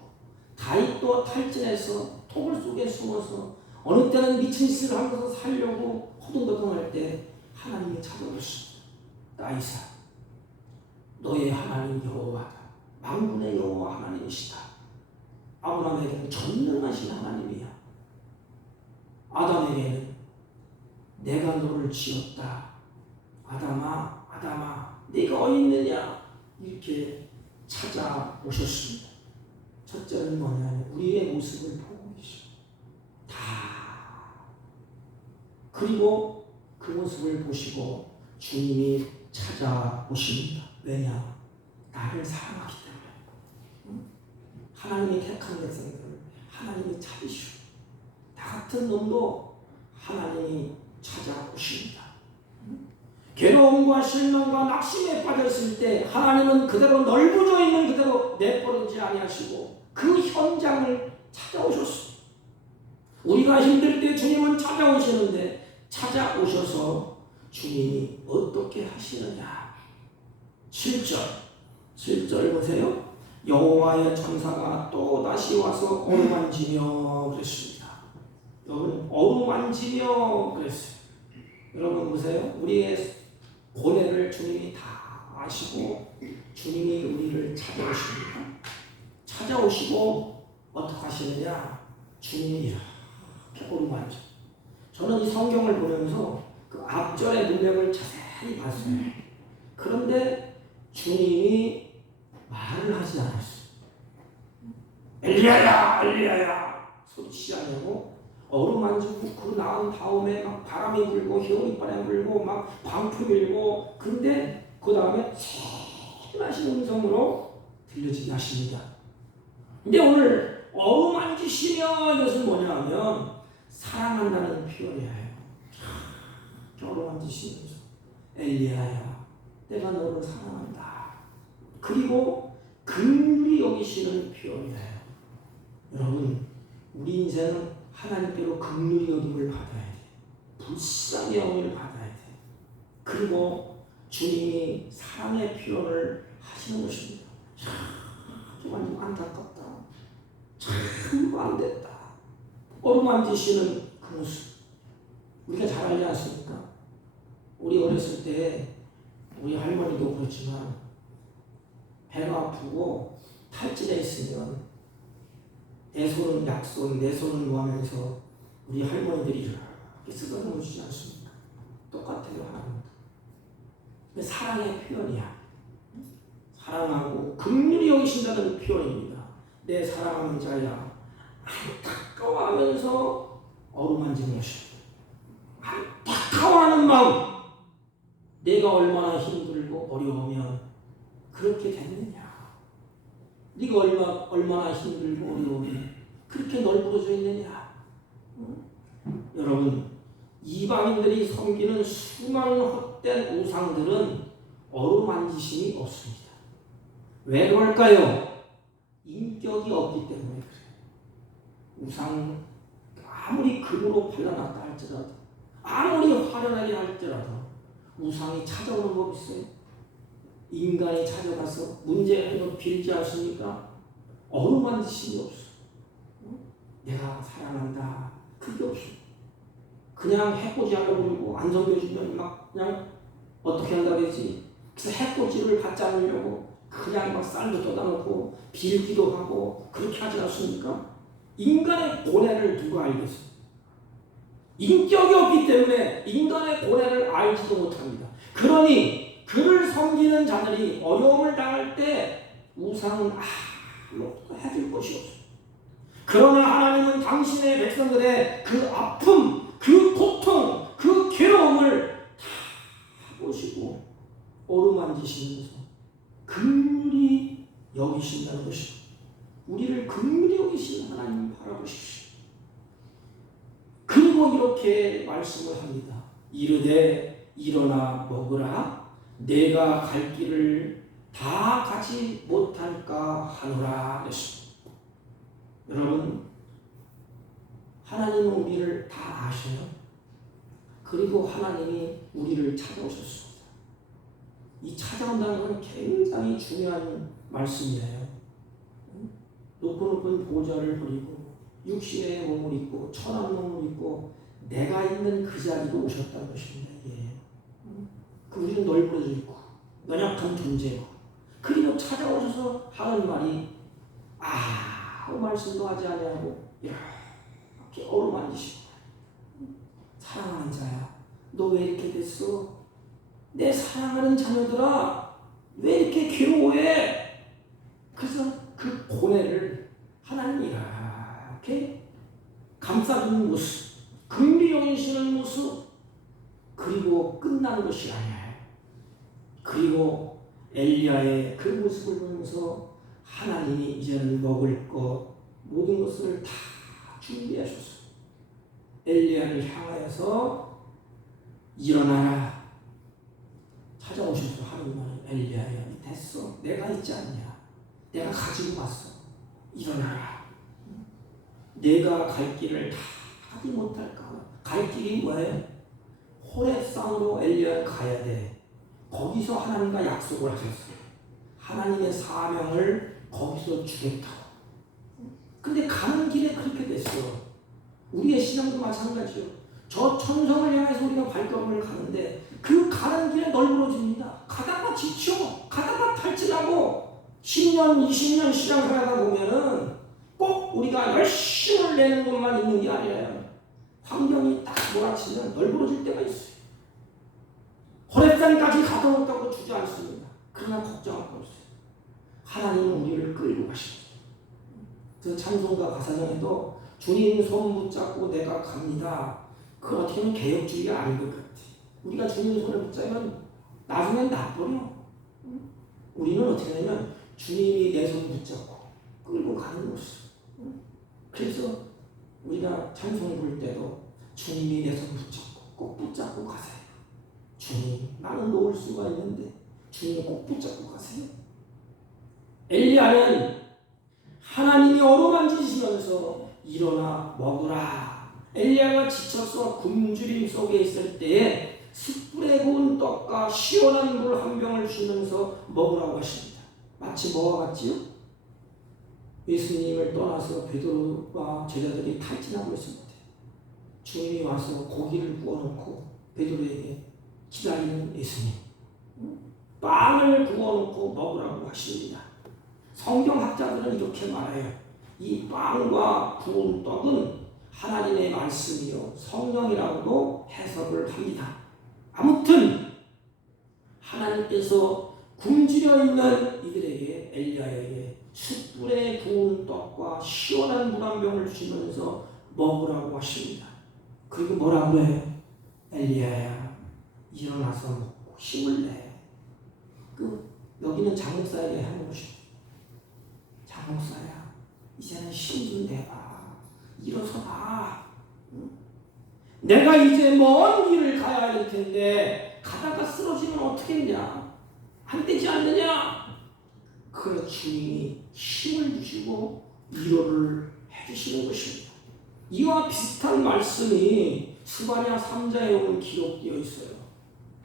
다윗도 탈진해서 토굴 속에 숨어서 어느 때는 미친 짓을 하면서 살려고 허둥거둥할 때 하나님이 찾아오셨습니다. 다윗아 너의 하나님 여호와다. 만군의 여호와 하나님이시다. 아브라함에게는 전능하신 하나님이야. 아담에게는 내가 너를 지었다. 아담아 아담아 네가 어디 있느냐? 이렇게 찾아오셨습니다. 첫째는 뭐냐면 우리의 모습을 보고 계셔. 다. 그리고 그 모습을 보시고 주님이 찾아오십니다. 왜냐? 나를 사랑하기 때문에. 하나님이 택한 백성들을 하나님이 찾으시고 나 같은 놈도 하나님이 찾아오십니다. 괴로움과 실망과 낙심에 빠졌을 때 하나님은 그대로 널브러져 있는 그대로 내버리지 아니하시고 그 현장을 찾아오셨습니다. 우리가 힘들 때 주님은 찾아오시는데 찾아오셔서 주님이 어떻게 하시느냐. 7절 보세요. 여호와의 천사가 또 다시 와서 어루만지며 그랬습니다. 여러분 어루만지며 그랬어요. 여러분 보세요. 우리의 고뇌를 주님이 다 아시고 주님이 우리를 찾아오십니다. 찾아오시고 어떻게 하시느냐. 주님이 이렇게 어루만져. 저는 이 성경을 보면서 그 앞절의 문맥을 자세히 봤어요. 그런데 주님이 말을 하지 않았어요. 엘리야야 엘리야야 소리치지 않고 어루만지고 그 나온 다음에 막 바람이 불고 겨울바람이 불고 막 광풍이 불고 근데 그 다음에 세련하신 음성으로 들려지게 하십니다. 근데 오늘 어루만지시며 이것은 뭐냐면 사랑한다는 표현이에요. 어루만지시면서 엘리야야 내가 너를 사랑한다. 그리고 긍휼히 여기시는 표현이에요. 여러분 우리 인생은 하나님께로 긍휼히 여김을 받아야 돼. 불쌍히 여김을 받아야 돼. 그리고 주님이 사랑의 표현을 하시는 것입니다. 정말 안타깝다. 참 이거 안 됐다. 어루만지시는 그 모습. 우리가 잘 알지 않습니까? 우리 어렸을 때 우리 할머니도 그렇지만 배가 아프고 탈진해 있으면 내 손은 약손, 내 손은 뭐 하면서 우리 할머니들이 이렇게 쓰다듬어 주지 않습니까? 똑같아요, 하나님도. 사랑의 표현이야. 사랑하고 긍휼히 여기신다는 표현입니다. 내 사랑하는 자야, 안타까워하면서 어루만지는 것입니다. 안타까워하는 마음. 내가 얼마나 힘들고 어려우면 그렇게 됐느냐? 네가 얼마나 힘들고 어려우면 그렇게 널브러져 있느냐? 여러분, 이방인들이 섬기는 수많은 헛된 우상들은 어루만지심이 없습니다. 왜 그럴까요? 인격이 없기 때문에 그래요. 우상 아무리 금으로 발라놨다 할지라도, 아무리 화려하게 할지라도 우상이 찾아오는 법 있어요. 인간이 찾아가서 문제를 빌지 않습니까? 어루만지심이 없어. 내가 사랑한다. 그게 없어. 그냥 해코지 하려고 그러고 안 섬겨주면 막 그냥 어떻게 한다 그러지? 그래서 해코지를 받지 않으려고 그냥 막 쌀도 떠다놓고 빌기도 하고 그렇게 하지 않습니까? 인간의 고뇌를 누가 알겠어요? 인격이 없기 때문에 인간의 고뇌를 알지도 못합니다. 그러니 그를 섬기는 자들이 어려움을 당할 때 우상은 아무것도 해줄 것이 없어요. 그러나 하나님은 당신의 백성들의 그 아픔, 그 고통, 그 괴로움을 다 보시고 어루만지시면서 긍휼히 여기신다는 것입니다. 우리를 긍휼히 여기시는 하나님을 바라보십시오. 그리고 이렇게 말씀을 합니다. 이르되 일어나 먹으라. 내가 갈 길을 다 가지 못할까 하노라 했습니다. 여러분, 하나님은 우리를 다 아셔요. 그리고 하나님이 우리를 찾아오셨습니다. 이 찾아온다는 건 굉장히 중요한 말씀이에요. 높은 보좌를 버리고 육신의 몸을 입고 천한 몸을 입고 내가 있는 그 자리로 오셨다는 것입니다. 그 우리는 널브러져 있고 연약한 존재고, 그리고 찾아오셔서 하는 말이 아무 말씀도 하지 아니하고 이렇게 어루만지시고, 사랑하는 자야, 너 왜 이렇게 됐어? 내 사랑하는 자녀들아, 왜 이렇게 괴로워해? 그래서 그 고뇌를 하나님이 이렇게 감싸주는 모습, 긍휼히 여기시는 모습, 그리고 끝나는 것이 아니에요. 그리고 엘리야의 그 모습을 보면서 하나님이 이제는 먹을 것 모든 것을 다 준비하셨어요. 엘리야를 향하여서 일어나라. 찾아오셔서 하는 말은 엘리야야, 됐어. 내가 있지 않냐. 내가 가지고 왔어. 일어나라. 내가 갈 길을 다 하지 못할까. 갈 길이 뭐예요? 호렙산으로 엘리야가 가야 돼. 거기서 하나님과 약속을 하셨어요. 하나님의 사명을 거기서 주겠다고. 근데 가는 길에 그렇게 됐어. 우리의 신앙도 마찬가지요. 저 천성을 향해서 우리가 발걸음을 가는데 그 가는 길에 널브러집니다. 가다가 지쳐, 가다가 탈진하고 10년, 20년 신앙생활하다 보면은 꼭 우리가 열심을 내는 것만 있는 게 아니에요. 환경이 딱 몰아치면 널브러질 때가 있어요. 호렙산까지 가둬놓다고 주지 않습니다. 그러나 걱정할 거 없어요. 하나님은 우리를 끌고 가십니다. 그 찬송가 가사장에도 주님 손 붙잡고 내가 갑니다. 그건 어떻게 보면 개혁주의가 아닌 것 같아. 우리가 주님 손을 붙잡으면 나중엔 나버려. 우리는 어떻게 되냐면 주님이 내 손 붙잡고 끌고 가는 모습. 그래서 우리가 찬송 부를 때도 주님이 내 손 붙잡고 꼭 붙잡고 가세요. 주님, 나는 놓을 수가 있는데 주님 꼭 붙잡고 가세요. 엘리야는 하나님이 어루만지시면서 일어나 먹으라. 엘리야가 지쳐서 굶주림 속에 있을 때에 숯불에 구운 떡과 시원한 물 한 병을 주면서 먹으라고 하십니다. 마치 뭐와 같지요? 예수님을 떠나서 베드로와 제자들이 탈진하고 있습니다. 주님이 와서 고기를 구워놓고 베드로에게 기다리는 예수님, 빵을 구워놓고 먹으라고 하십니다. 성경학자들은 이렇게 말해요. 이 빵과 구운 떡은 하나님의 말씀이요 성령이라고도 해석을 합니다. 아무튼 하나님께서 굶주려 있는 이들에게, 엘리야에게 숯불에 구운 떡과 시원한 물 한 병을 주시면서 먹으라고 하십니다. 그리고 뭐라고 해요? 엘리야야, 일어나서 먹고 힘을 내. 여기는 장 목사에게 하는 것이죠. 장 목사야, 이제는 힘 좀 내봐. 일어서라. 내가 이제 먼 길을 가야 할 텐데 가다가 쓰러지면 어떻게 했냐? 안 되지 않느냐? 그래서 주님이 힘을 주시고 위로를 해주시는 것입니다. 이와 비슷한 말씀이 스바냐 3자에 오면 기록되어 있어요.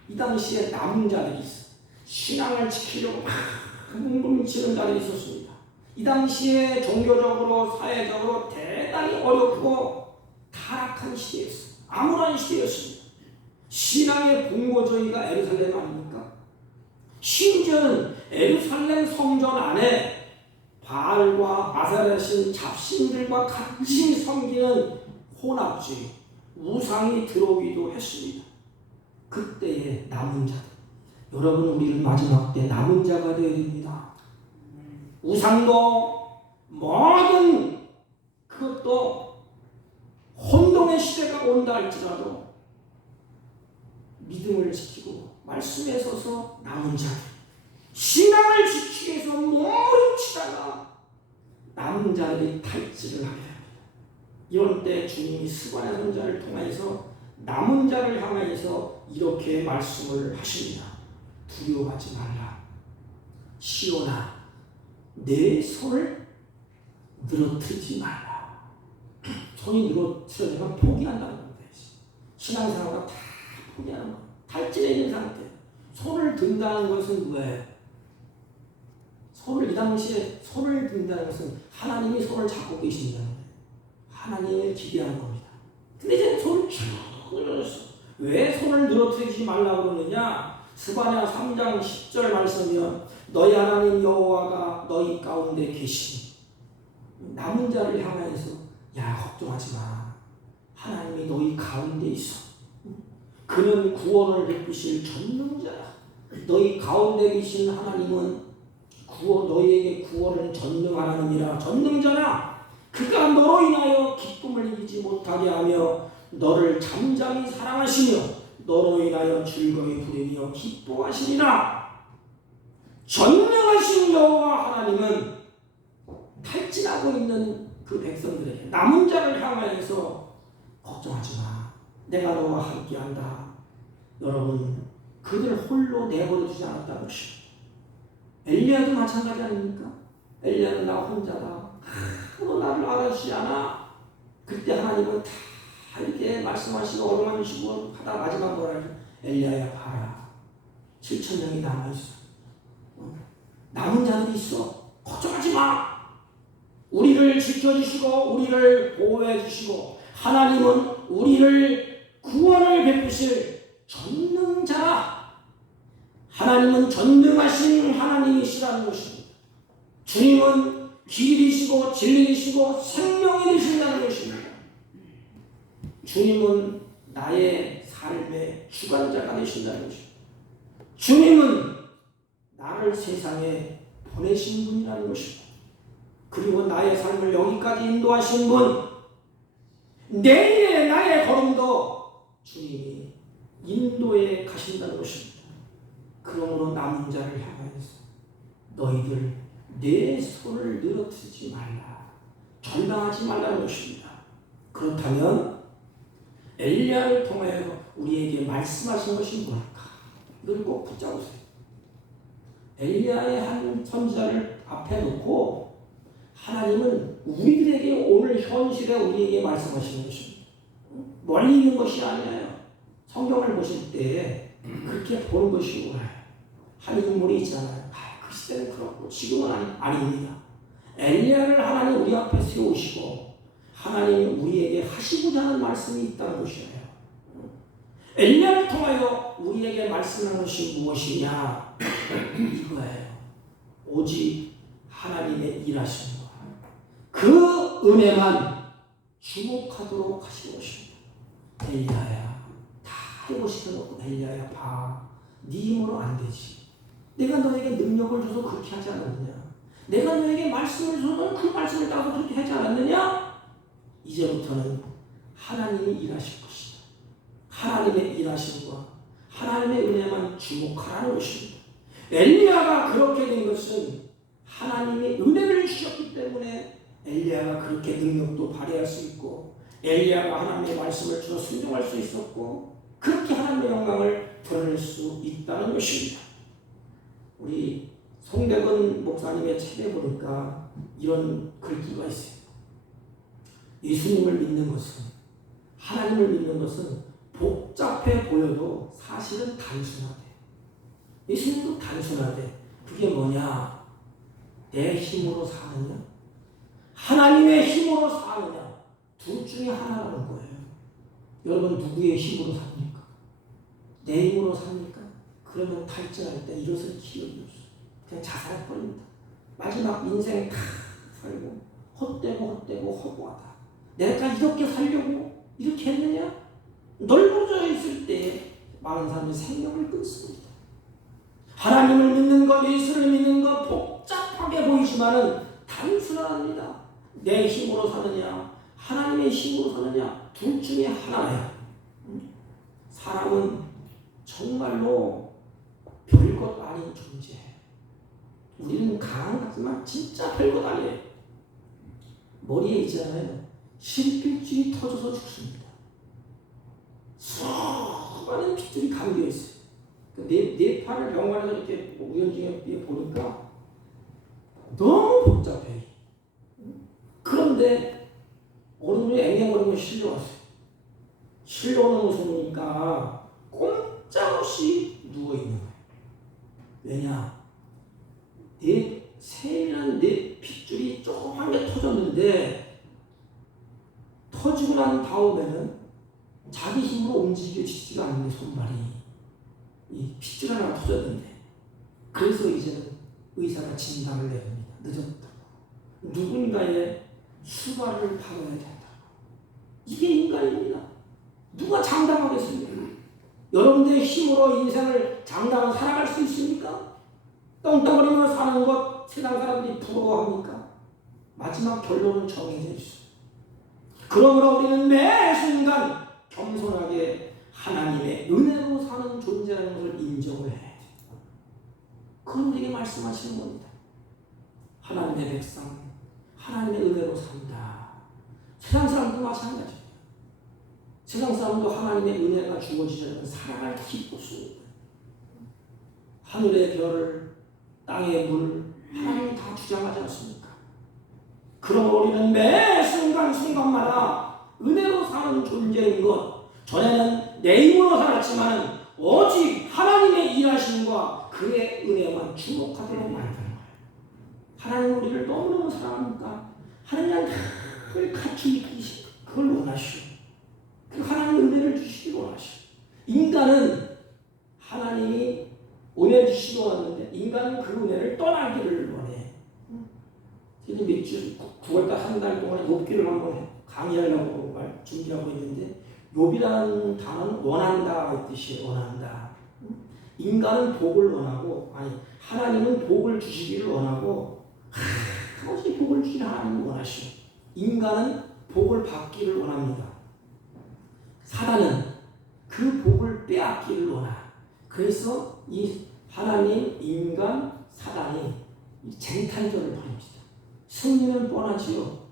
이 당시에 남은 자들이 있어요. 신앙을 지키려고 막 몸부림치는 자들이 있었습니다. 이 당시에 종교적으로 사회적으로 대단히 어렵고 타락한 시대였어요. 암울한 시대였습니다. 신앙의 본고저희가 예루살렘 아닙니까? 심지어는 예루살렘 성전 안에 바알과 아세라신 잡신들과 같이 섬기는 혼합주의, 우상이 들어오기도 했습니다. 그때의 남은 자들, 여러분, 우리는 마지막 때 남은 자가 되어야 됩니다. 우상도 모든 그것도 혼동의 시대가 온다 할지라도 믿음을 지키고 말씀에 서서 남은 자들, 신앙을 지키기 위해서 몸부림치다가 남은 자들이 탈지를 하게 됩니다. 이런 때 주님이 스바냐 선자를 통해서 남은 자를 향하여서 이렇게 말씀을 하십니다. 두려워하지 말라. 시온아, 내 손을 늘어뜨리지 말라. 손이 늘어뜨려지면 포기한다는 겁니다. 신앙생활과 다 포기하는 거예요. 탈진해 있는 상태. 손을 든다는 것은 뭐예요? 이 당시에 손을 든다는 것은 하나님이 손을 잡고 계신다는 거예요. 하나님을 기대하는 겁니다. 근데 이제 손을 쭉 늘어졌어. 왜 손을 늘어뜨리지 말라고 그러느냐? 스바냐 3장 10절 말씀이면 너희 하나님 여호와가 너희 가운데 계시니, 남은 자를 향하여서 야, 걱정하지 마. 하나님이 너희 가운데 있어. 그는 구원을 베푸실 전능자야. 너희 가운데 계신 하나님은 너희에게 구원을 전능하나님이라, 전능자라. 그가 너로 인하여 기쁨을 이기지 못하게 하며 너를 잠잠히 사랑하시며 너로 인하여 즐거이 부르며 기뻐하시리라. 전능하신 여호와 하나님은 탈진하고 있는 그 백성들에게, 남은 자를 향하여서 걱정하지 마. 내가 너와 함께한다. 여러분, 그들 홀로 내버려두지 않았다는 것입니다. 엘리야도 마찬가지 아닙니까? 엘리야는 나 혼자다. 너 나를 알아주지 않아? 그때 하나님은 다 이렇게 말씀하시고 어루만 주시고 하다 마지막 뭐라 하죠? 엘리야야, 봐라. 7,000명이 남아있어. 남은 자들이 있어. 걱정하지 마. 우리를 지켜주시고 우리를 보호해 주시고 하나님은 우리를 구원을 베푸실 전능자라. 하나님은 전능하신 하나님이시라는 것입니다. 주님은 길이시고 진리이시고 생명이 되신다는 것입니다. 주님은 나의 삶의 주관자가 되신다는 것입니다. 주님은 나를 세상에 보내신 분이라는 것입니다. 그리고 나의 삶을 여기까지 인도하신 분, 내일의 나의 걸음도 주님이 인도해 가신다는 것입니다. 그러므로 남은 자를 향하여서 너희들 내 손을 늘어뜨리지 말라. 절망하지 말라는 것입니다. 그렇다면 엘리야를 통하여 우리에게 말씀하신 것이 뭘까? 이걸 꼭 붙잡으세요. 엘리야의 한 선지자를 앞에 놓고 하나님은 우리들에게 오늘 현실에 우리에게 말씀하시는 것입니다. 멀리 있는 것이 아니에요. 성경을 보실 때 그렇게 보는 것이 옳아요. 한 인물이 있잖아요. 그 시대는 그렇고 지금은 아닙니다. 엘리야를 하나님 우리 앞에 세우시고 하나님이 우리에게 하시고자 하는 말씀이 있다는 것이에요. 엘리야를 통하여 우리에게 말씀하는 것이 무엇이냐? 이거예요. 오직 하나님의 일하신 것, 그 은혜만 주목하도록 하신 것입니다. 엘리야야, 다 해고 시켜놓고 엘리야야 봐, 네 힘으로 안 되지. 내가 너에게 능력을 줘서 그렇게 하지 않았느냐? 내가 너에게 말씀을 줘서 너는 그 말씀을 따서 그렇게 하지 않았느냐? 이제부터는 하나님이 일하실 것이다. 하나님의 일하심과 하나님의 은혜만 주목하라는 것입니다. 엘리야가 그렇게 된 것은 하나님의 은혜를 주셨기 때문에 엘리야가 그렇게 능력도 발휘할 수 있고, 엘리야가 하나님의 말씀을 주어 순종할 수 있었고, 그렇게 하나님의 영광을 드러낼 수 있다는 것입니다. 우리 송대근 목사님의 책에 보니까 이런 글귀가 있어요. 예수님을 믿는 것은, 하나님을 믿는 것은 복잡해 보여도 사실은 단순하대. 예수님도 단순하대. 그게 뭐냐? 내 힘으로 사느냐? 하나님의 힘으로 사느냐? 둘 중에 하나라는 거예요. 여러분, 누구의 힘으로 삽니까? 내 힘으로 삽니까? 그러면 탈진할 때 일어설 기억이 없어. 그냥 자살해버립니다. 마지막 인생 다 살고 헛되고 허무하다. 내가 이렇게 살려고 이렇게 했느냐? 넓어져 있을 때 많은 사람이 생명을 끊습니다. 하나님을 믿는 것, 예수를 믿는 것 복잡하게 보이지만은 단순합니다. 내 힘으로 사느냐, 하나님의 힘으로 사느냐, 둘 중에 하나예요. 사람은 정말로 별것 아닌 존재예요. 우리는 강한 것 같지만 진짜 별것 아니에요. 머리에 있잖아요. 실핏줄이 터져서 죽습니다. 수많은 핏줄이 감겨 있어요. 내 팔을 병원에서 이렇게 우연중에 보니까 너무 복잡해. 그런데 어느 분이 앵앵거리고 실려왔어요. 실려오는 모습 보니까 꼼짝없이 누워있는 거예요. 왜냐? 세일한 내 핏줄이 조그만 게 터졌는데, 터지고 난 다음에는 자기 힘으로 움직여지지가 않는데, 손발이 이 핏줄 하나 터졌는데, 그래서 이제는 의사가 진단을 내립니다. 늦었다고. 누군가의 수발을 박아야 된다고. 이게 인간입니다. 누가 장담하겠습니까? 여러분들의 힘으로 인생을 장담하고 살아갈 수 있습니까? 떵떵거리며 사는 것 세상 사람들이 부러워합니까? 마지막 결론은 정해져 있어요. 그러므로 우리는 매 순간 겸손하게 하나님의 은혜로 사는 존재라는 것을 인정을 해야 돼요. 그건 우리에게 말씀하시는 겁니다. 하나님의 백성, 하나님의 은혜로 산다. 세상 사람도 마찬가지예요. 세상 사람도 하나님의 은혜가 주어지려면 살아갈 기쁘습니다. 하늘의 별을, 땅의 물, 하나님이 다 주장하지 않습니까? 그럼 우리는 매 순간마다 은혜로 사는 존재인 것, 전에는 내 힘으로 살았지만 오직 하나님의 일하심과 그의 은혜만 주목하도록 만드는 거예요. 하나님 우리를 너무너무 사랑합니까? 하나님은 늘 갖추기 그걸 원하시오. 그 하나님 은혜를 주시기 원하시오. 인간은 하나님이 은혜를 주시고 왔는데 인간은 그 은혜를 떠나기를 원해. 지금 며칠 9월달 한 달 동안 욥기를 한번 강의하려고 준비하고 있는데, 욥이라는 단어는 원한다 이 뜻이에요. 원한다. 인간은 복을 원하고, 아니 하나님은 복을 주시기를 원하고, 오직 복을 주시는 하나님을 원하시오. 인간은 복을 받기를 원합니다. 사단은 그 복을 빼앗기를 원하. 그래서 이 하나님, 인간, 사단이 쟁탈전을 벌입니다. 승리는 뻔하지요.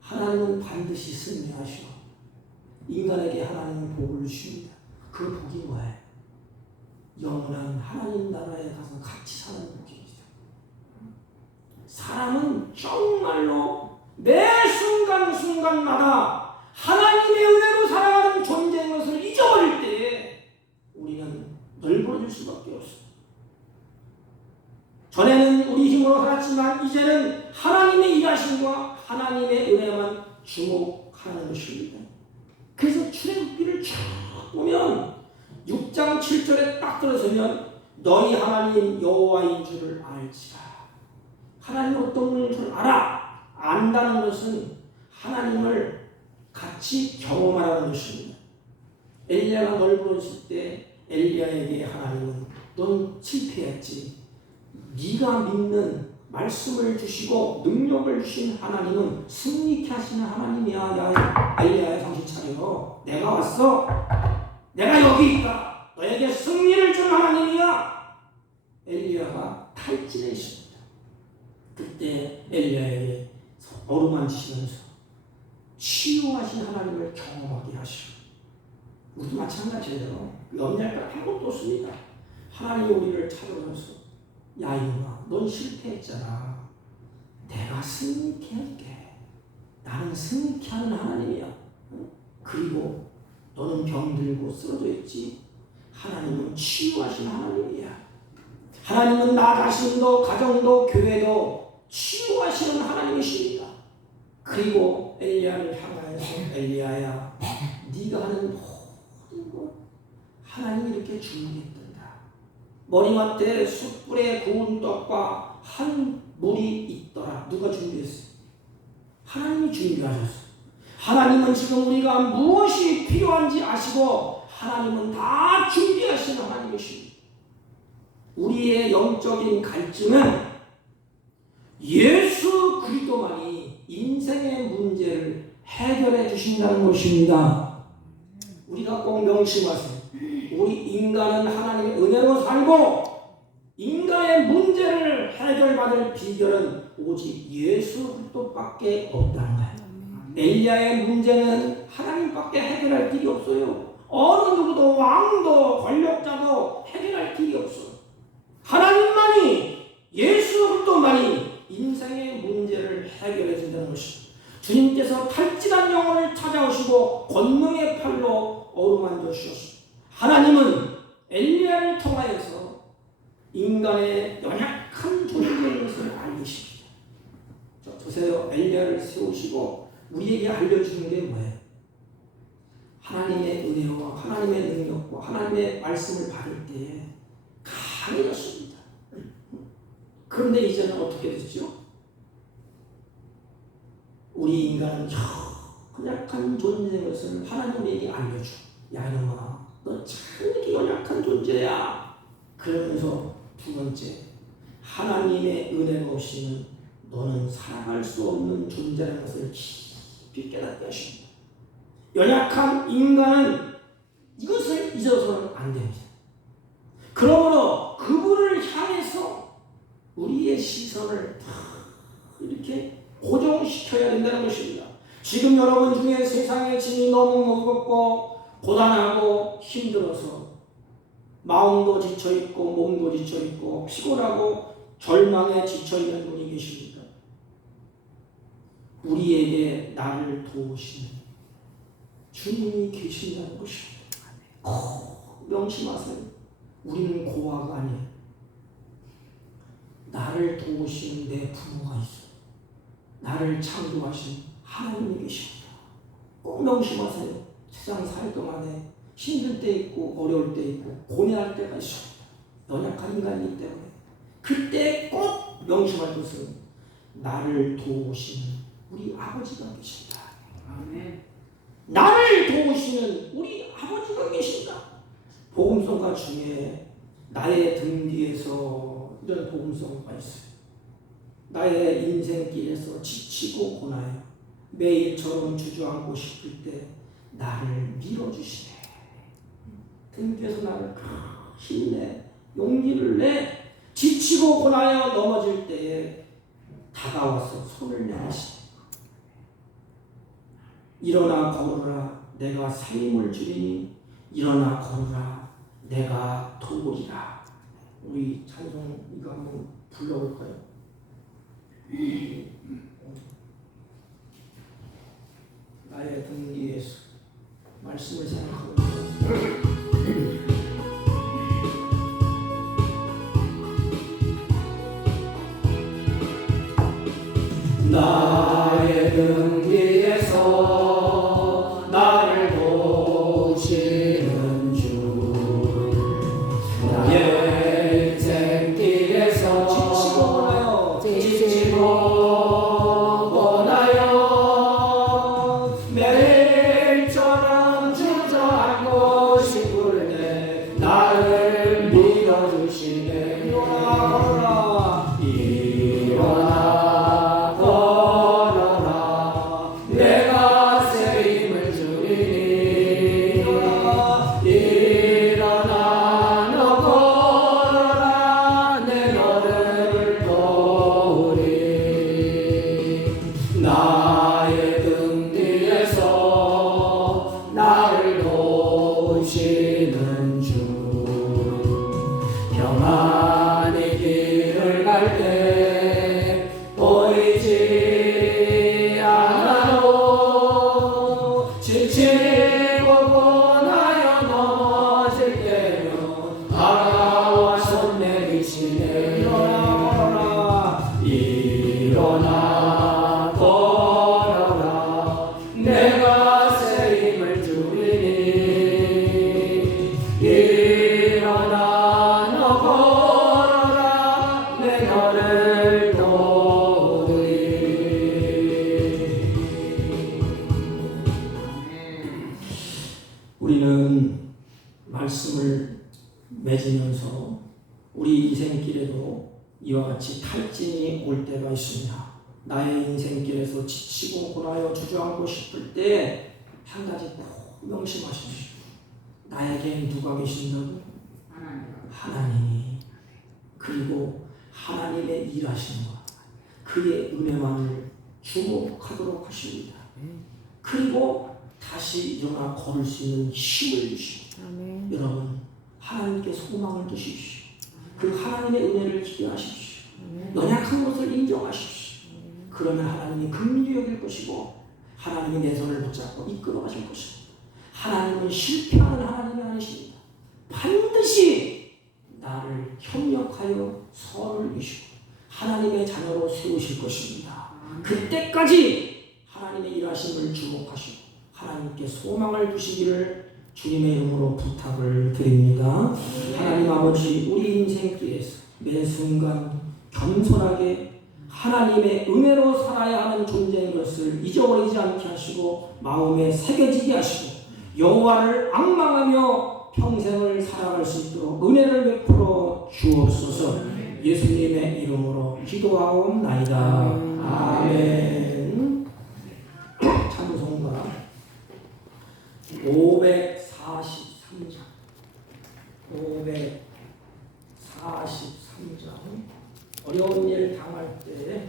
하나님은 반드시 승리하시오. 인간에게 하나님은 복을 주십니다. 그 복이 뭐예요? 영원한 하나님 나라에 가서 같이 사는 복입니다. 사람은 정말로 매 순간마다 하나님의 은혜로 살아가는 존재인 것을 잊어버릴 때 우리는 넓어질 수밖에 없습니다. 전에는 우리 힘으로 살았지만 이제는 하나님의 일하심과 하나님의 은혜만 주목하는 것입니다. 그래서 출애굽기를 쭉 보면 6장 7절에 딱 들어서면 너희 하나님 여호와인 줄을 알지라. 하나님 어떤 분인 줄 알아. 안다는 것은 하나님을 같이 경험하라는 것입니다. 엘리야가 널 불렀을 때 엘리야에게 하나님은 넌 실패했지. 네가 믿는 말씀을 주시고 능력을 주신 하나님은 승리케 하시는 하나님이야. 야 엘리야야 정신 차려. 내가 왔어. 내가 여기 있다. 너에게 승리를 준 하나님이야. 엘리야가 탈진해 있습니다. 그때 엘리야에게 어루만지시면서 치유하신 하나님을 경험하게 하시고 우리도 마찬가지예요. 염려할 것 아무것도 없습니다. 하나님이 우리를 찾아오면서 야 이놈아 넌 실패했잖아. 내가 승리케 할게. 나는 승리케 하는 하나님이야. 그리고 너는 병들고 쓰러져 있지. 하나님은 치유하신 하나님이야. 하나님은 나 자신도 가정도 교회도 치유하시는 하나님이십니다. 그리고 엘리야를 향하여서 엘리야야 네가 하는 모든 것 하나님이 이렇게 준비했단다. 머리맡에 숯불에 구운 떡과 한 물이 있더라. 누가 준비했어? 하나님이 준비하셨어. 하나님은 지금 우리가 무엇이 필요한지 아시고 하나님은 다 준비하시는 하나님이십니다. 우리의 영적인 갈증은 예수 그리스도만이 인생의 문제를 해결해 주신다는 것입니다. 우리가 꼭 명심하세요. 우리 인간은 하나님의 은혜로 살고 인간의 문제를 해결받을 비결은 오직 예수 그리스도밖에 없다는 거예요. 엘리야의 문제는 하나님밖에 해결할 길이 없어요. 어느 누구도 왕도 권력자도 해결할 길이 없어요. 하나님만이 예수 그리스도만이 인생의 문제를 해결해 준다는 것입니다. 주님께서 탈진한 영혼을 찾아오시고 권능의 팔로 어루만져 주셨습니다. 하나님은 엘리야를 통하여서 인간의 연약한 존재인 것을 알리십니다. 보세요. 엘리야를 세우시고 우리에게 알려주는 게 뭐예요? 하나님의 은혜와 하나님의 능력과 하나님의 말씀을 받을 때에 강해졌습니다. 그런데 이제는 어떻게 됐죠? 우리 인간은 연약한 존재인 것을 하나님 우리에게 알려줘. 야 이놈아 너 참 이렇게 연약한 존재야. 그러면서 두 번째 하나님의 은혜가 없이는 너는 살아갈 수 없는 존재라는 것을 깊이 깨닫게 하십니다. 연약한 인간은 이것을 잊어서는 안 됩니다. 그러므로 그분을 향해서 우리의 시선을 다 이렇게 고정시켜야 된다는 것입니다. 지금 여러분 중에 세상의 짐이 너무 무겁고 고단하고 힘들어서 마음도 지쳐있고 몸도 지쳐있고 피곤하고 절망에 지쳐있는 분이 계십니다. 우리에게 나를 도우시는 주님이 계신다는 것입니다. 명심하세요. 우리는 고아가 아니에요. 나를 도우시는 내 부모가 있어요. 나를 창조하신 하나님이 계십니다. 꼭 명심하세요. 세상 살 동안에 힘들 때 있고 어려울 때 있고 고뇌할 때가 있습니다. 연약한 인간이기 때문에 그때 꼭 명심할 것은 나를 도우시는 우리 아버지가 계십니다. 아멘. 나를 도우시는 우리 아버지가 계십니다. 복음성가 중에 나의 등 뒤에서 이런 복음성가가 있어요. 나의 인생길에서 지치고 고나요 매일처럼 주저앉고 싶을 때 나를 밀어주시네. 등 뒤에서 나를 힘내 용기를 내. 지치고 고나여 넘어질 때에 다가와서 손을 내미시네. 일어나 걸으라 내가 살림을 주리니 일어나 걸으라 내가 도우리라. 우리 찬송 이거 한번 불러볼까요? 나의 등 뒤에서 말씀을 생각하고 있는 나의 등 뒤에서 나를 도우시는 주 나의 인생길에서 지치고 원하여 매일 저런 주저앉고 싶을 때 나를 밀어주시네 일어나 걸어라 내가 새 힘을 주리니 일어나 너 걸어라 내 너를 도우리 나의 등 뒤에서 나를 도우시는 주 평안히 길을 갈 때 보이지 않아도 지치고 원하여 넘어질 때면 다가와 손 내미시네 일어나 걸어라 내가 새 힘을 주리니 일어나 너 걸어라 내 너를 도우리 우리는 말씀을 맺으면서 우리 인생길에도 이와 같이 탈진이 올 때가 있습니다. 나의 인생길에서 지치고 고나여 주저앉고 싶을 때 한 가지 꼭 명심하십시오. 나에게 누가 계신다고? 하나님이. 그리고 하나님의 일하시는 것, 그의 은혜만을 주목하도록 하십니다. 그리고 다시 일어나 걸을 수 있는 힘을 주시고 여러분 하나님께 소망을 두십시오. 그 하나님의 은혜를 기대하십시오. 연약한 것을 인정하십시오. 그러면 하나님이 긍휼히 여길 것이고 하나님이 내 손을 붙잡고 이끌어 가실 것입니다. 하나님은 실패하는 하나님이 아니십니다. 반드시 나를 협력하여 선을 이루시고 하나님의 자녀로 세우실 것입니다. 그때까지 하나님의 일하심을 주목하시고 하나님께 소망을 두시기를 주님의 이름으로 부탁을 드립니다. 하나님 아버지, 우리 인생길에서 매 순간 겸손하게 하나님의 은혜로 살아야 하는 존재인 것을 잊어버리지 않게 하시고 마음에 새겨지게 하시고 여호와를 앙망하며 평생을 살아갈 수 있도록 은혜를 베풀어 주옵소서. 예수님의 이름으로 기도하옵나이다. 아멘. 찬송가 543장 543장 어려운 일 당할 때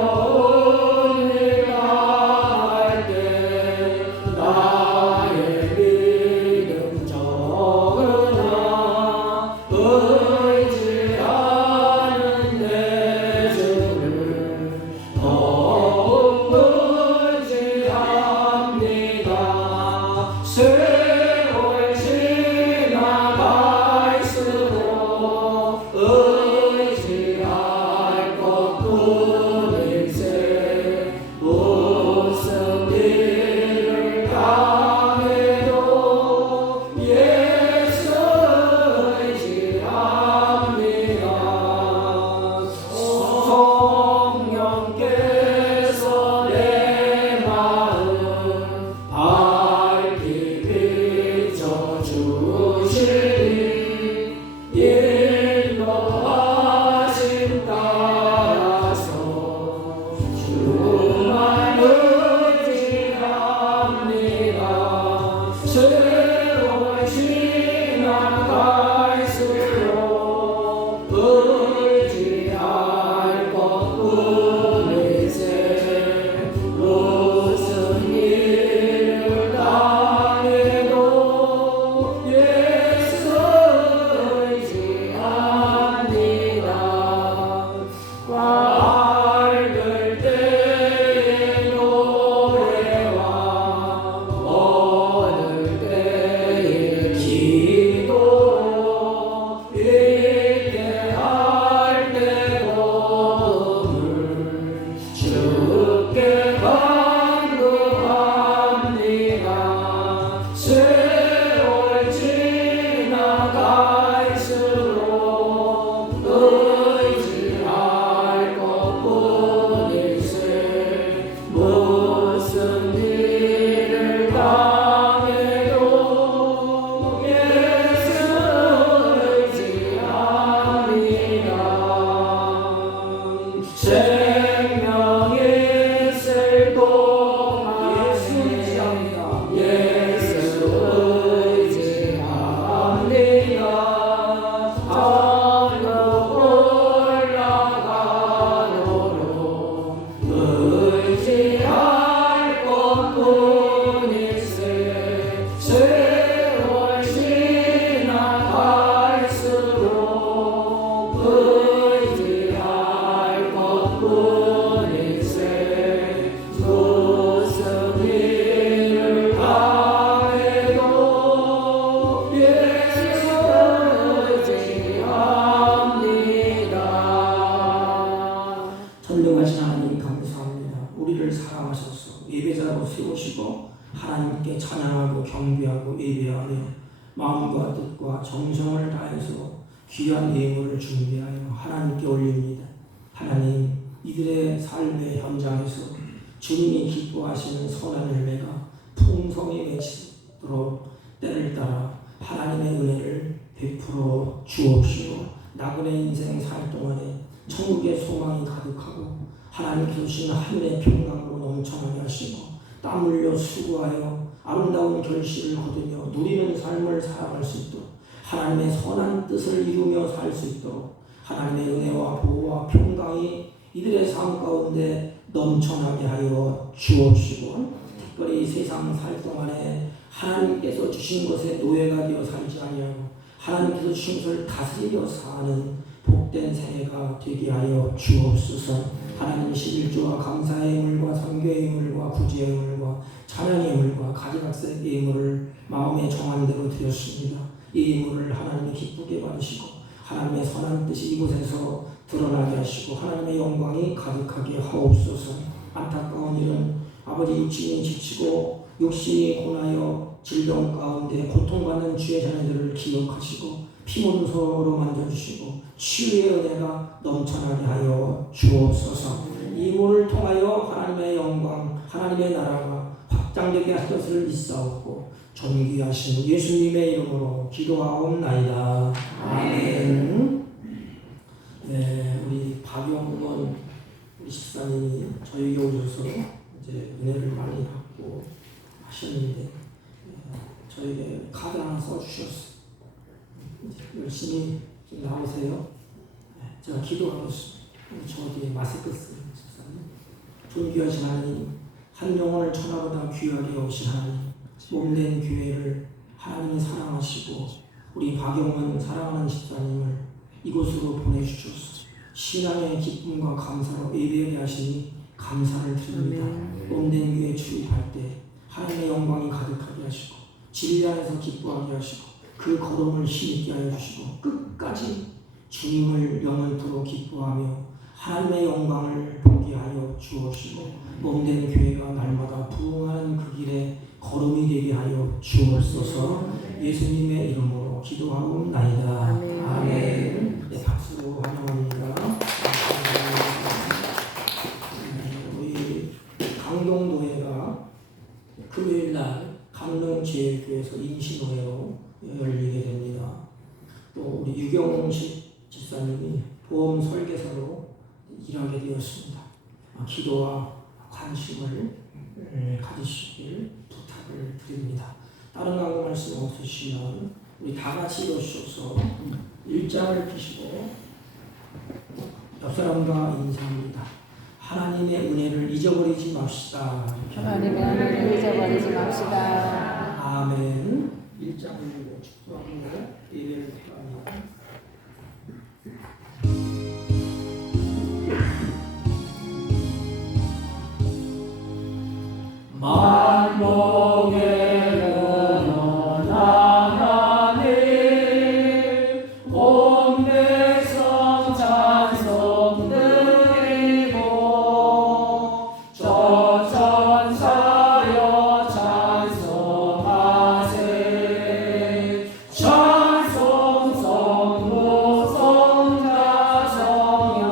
어려운 일 당할 때 나의 믿음 적으나 의지하는 내 주를 더욱 예배자로 세우시고 하나님께 찬양하고 경배하고 예배하며 마음과 뜻과 정성을 다해서 귀한 예물을 준비하여 하나님께 올립니다. 하나님, 이들의 삶의 현장에서 주님이 기뻐하시는 선한 열매가 풍성히 맺히도록 때를 따라 하나님의 은혜를 베풀어 주옵시고 나그네 인생 살 동안에 천국의 소망이 가득하고 하나님께서 주시는 하늘의 평강으로 넘쳐나게 하시고 땀 흘려 수고하여 아름다운 결실을 거두며 누리는 삶을 살아갈 수 있도록 하나님의 선한 뜻을 이루며 살 수 있도록 하나님의 은혜와 보호와 평강이 이들의 삶 가운데 넘쳐나게 하여 주옵시고 특별히 세상 살 동안에 하나님께서 주신 것에 노예가 되어 살지 아니하고 하나님께서 주신 것을 다스리며 사는 복된 생애가 되게 하여 주옵소서. 하나님 11조와 감사의 예물과 선교의 예물과 구제의 예물과 찬양의 예물과 가지각색 예물을 마음에 정한 대로 드렸습니다. 이 예물을 하나님이 기쁘게 받으시고 하나님의 선한 뜻이 이곳에서 드러나게 하시고 하나님의 영광이 가득하게 하옵소서. 안타까운 일은 아버지 육신이 지치고 육신이 고나여 질병 가운데 고통받는 주의 자녀들을 기억하시고 피문서로 만져주시고 치유의 은혜가 넘쳐나게 하여 주옵소서. 이 문을 통하여 하나님의 영광, 하나님의 나라가 확장되게 하셨을 믿사옵고 존귀하신 예수님의 이름으로 기도하옵나이다. 아멘. 네, 우리 박영원 우리 집사님이 저에게 오셔서 이제 은혜를 많이 받고 하셨는데 저에게 카드 하나 써주셨어요. 열심히 좀 나오세요. 제가 기도하겠습니다. 저 뒤에 마스크 쓰는 집사님. 존귀하신 하나님, 한 영혼을 천하보다 귀하게 여기신 하나님, 몸된 교회를 하나님이 사랑하시고 우리 박영원 사랑하는 집사님을 이곳으로 보내주셔서 신앙의 기쁨과 감사로 예배하게 하시니 감사를 드립니다. 몸된 교회 출입할 때 하나님의 영광이 가득하게 하시고 진리 안에서 기뻐하게 하시고 그 걸음을 힘있게 하여 주시고 끝까지 주님을 영원토록 기뻐하며 하나님의 영광을 보게 하여 주옵시고 몸된 교회가 날마다 부흥하는 그 길에 걸음이 되게 하여 주옵소서. 예수님의 이름으로 기도하옵나이다. 아멘. 네, 박수로 환영합니다. 우리 강동노회가 금요일날 강릉제일교회에서 임시노회로 열리게 됩니다. 또 우리 유경식 집사님이 보험 설계사로 일하게 되었습니다. 기도와 관심을 가지시길 부탁을 드립니다. 다른 강의 말씀 없으시면 우리 다 같이 일어서서 일장을 펴시고 옆 사람과 인사합니다. 하나님의 은혜를 잊어버리지 맙시다. 하나님의 은혜를 잊어버리지 맙시다. 아멘. 일장을 축도하고 예배를 드립니다. 만복의 근원 하나님 온 백성 찬송 드리고 저천사여 찬송하세. 찬송 성부 성자 성령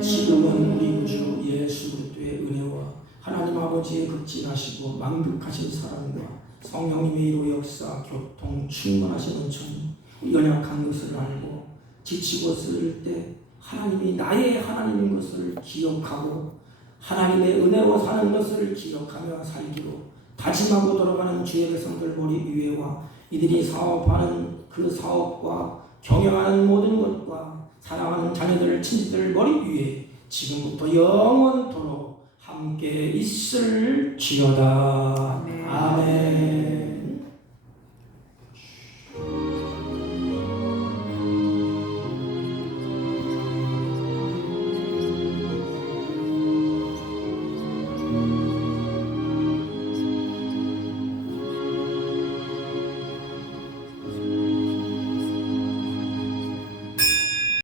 지금은 우리 구주 예수 그리스도의 은혜와 하나님 아버지의 극진하시고 만극하신 사랑과 성령님의 이로 역사 교통 충만하신 은총이 연약한 것을 알고 지치고 쓰릴 때 하나님이 나의 하나님인 것을 기억하고 하나님의 은혜로 사는 것을 기억하며 살기로 다짐하고 돌아가는 주의 백성들 머리 위에와 이들이 사업하는 그 사업과 경영하는 모든 것과 사랑하는 자녀들 친지들 머리 위에 지금부터 영원토록 함께 있을지어다. 아멘.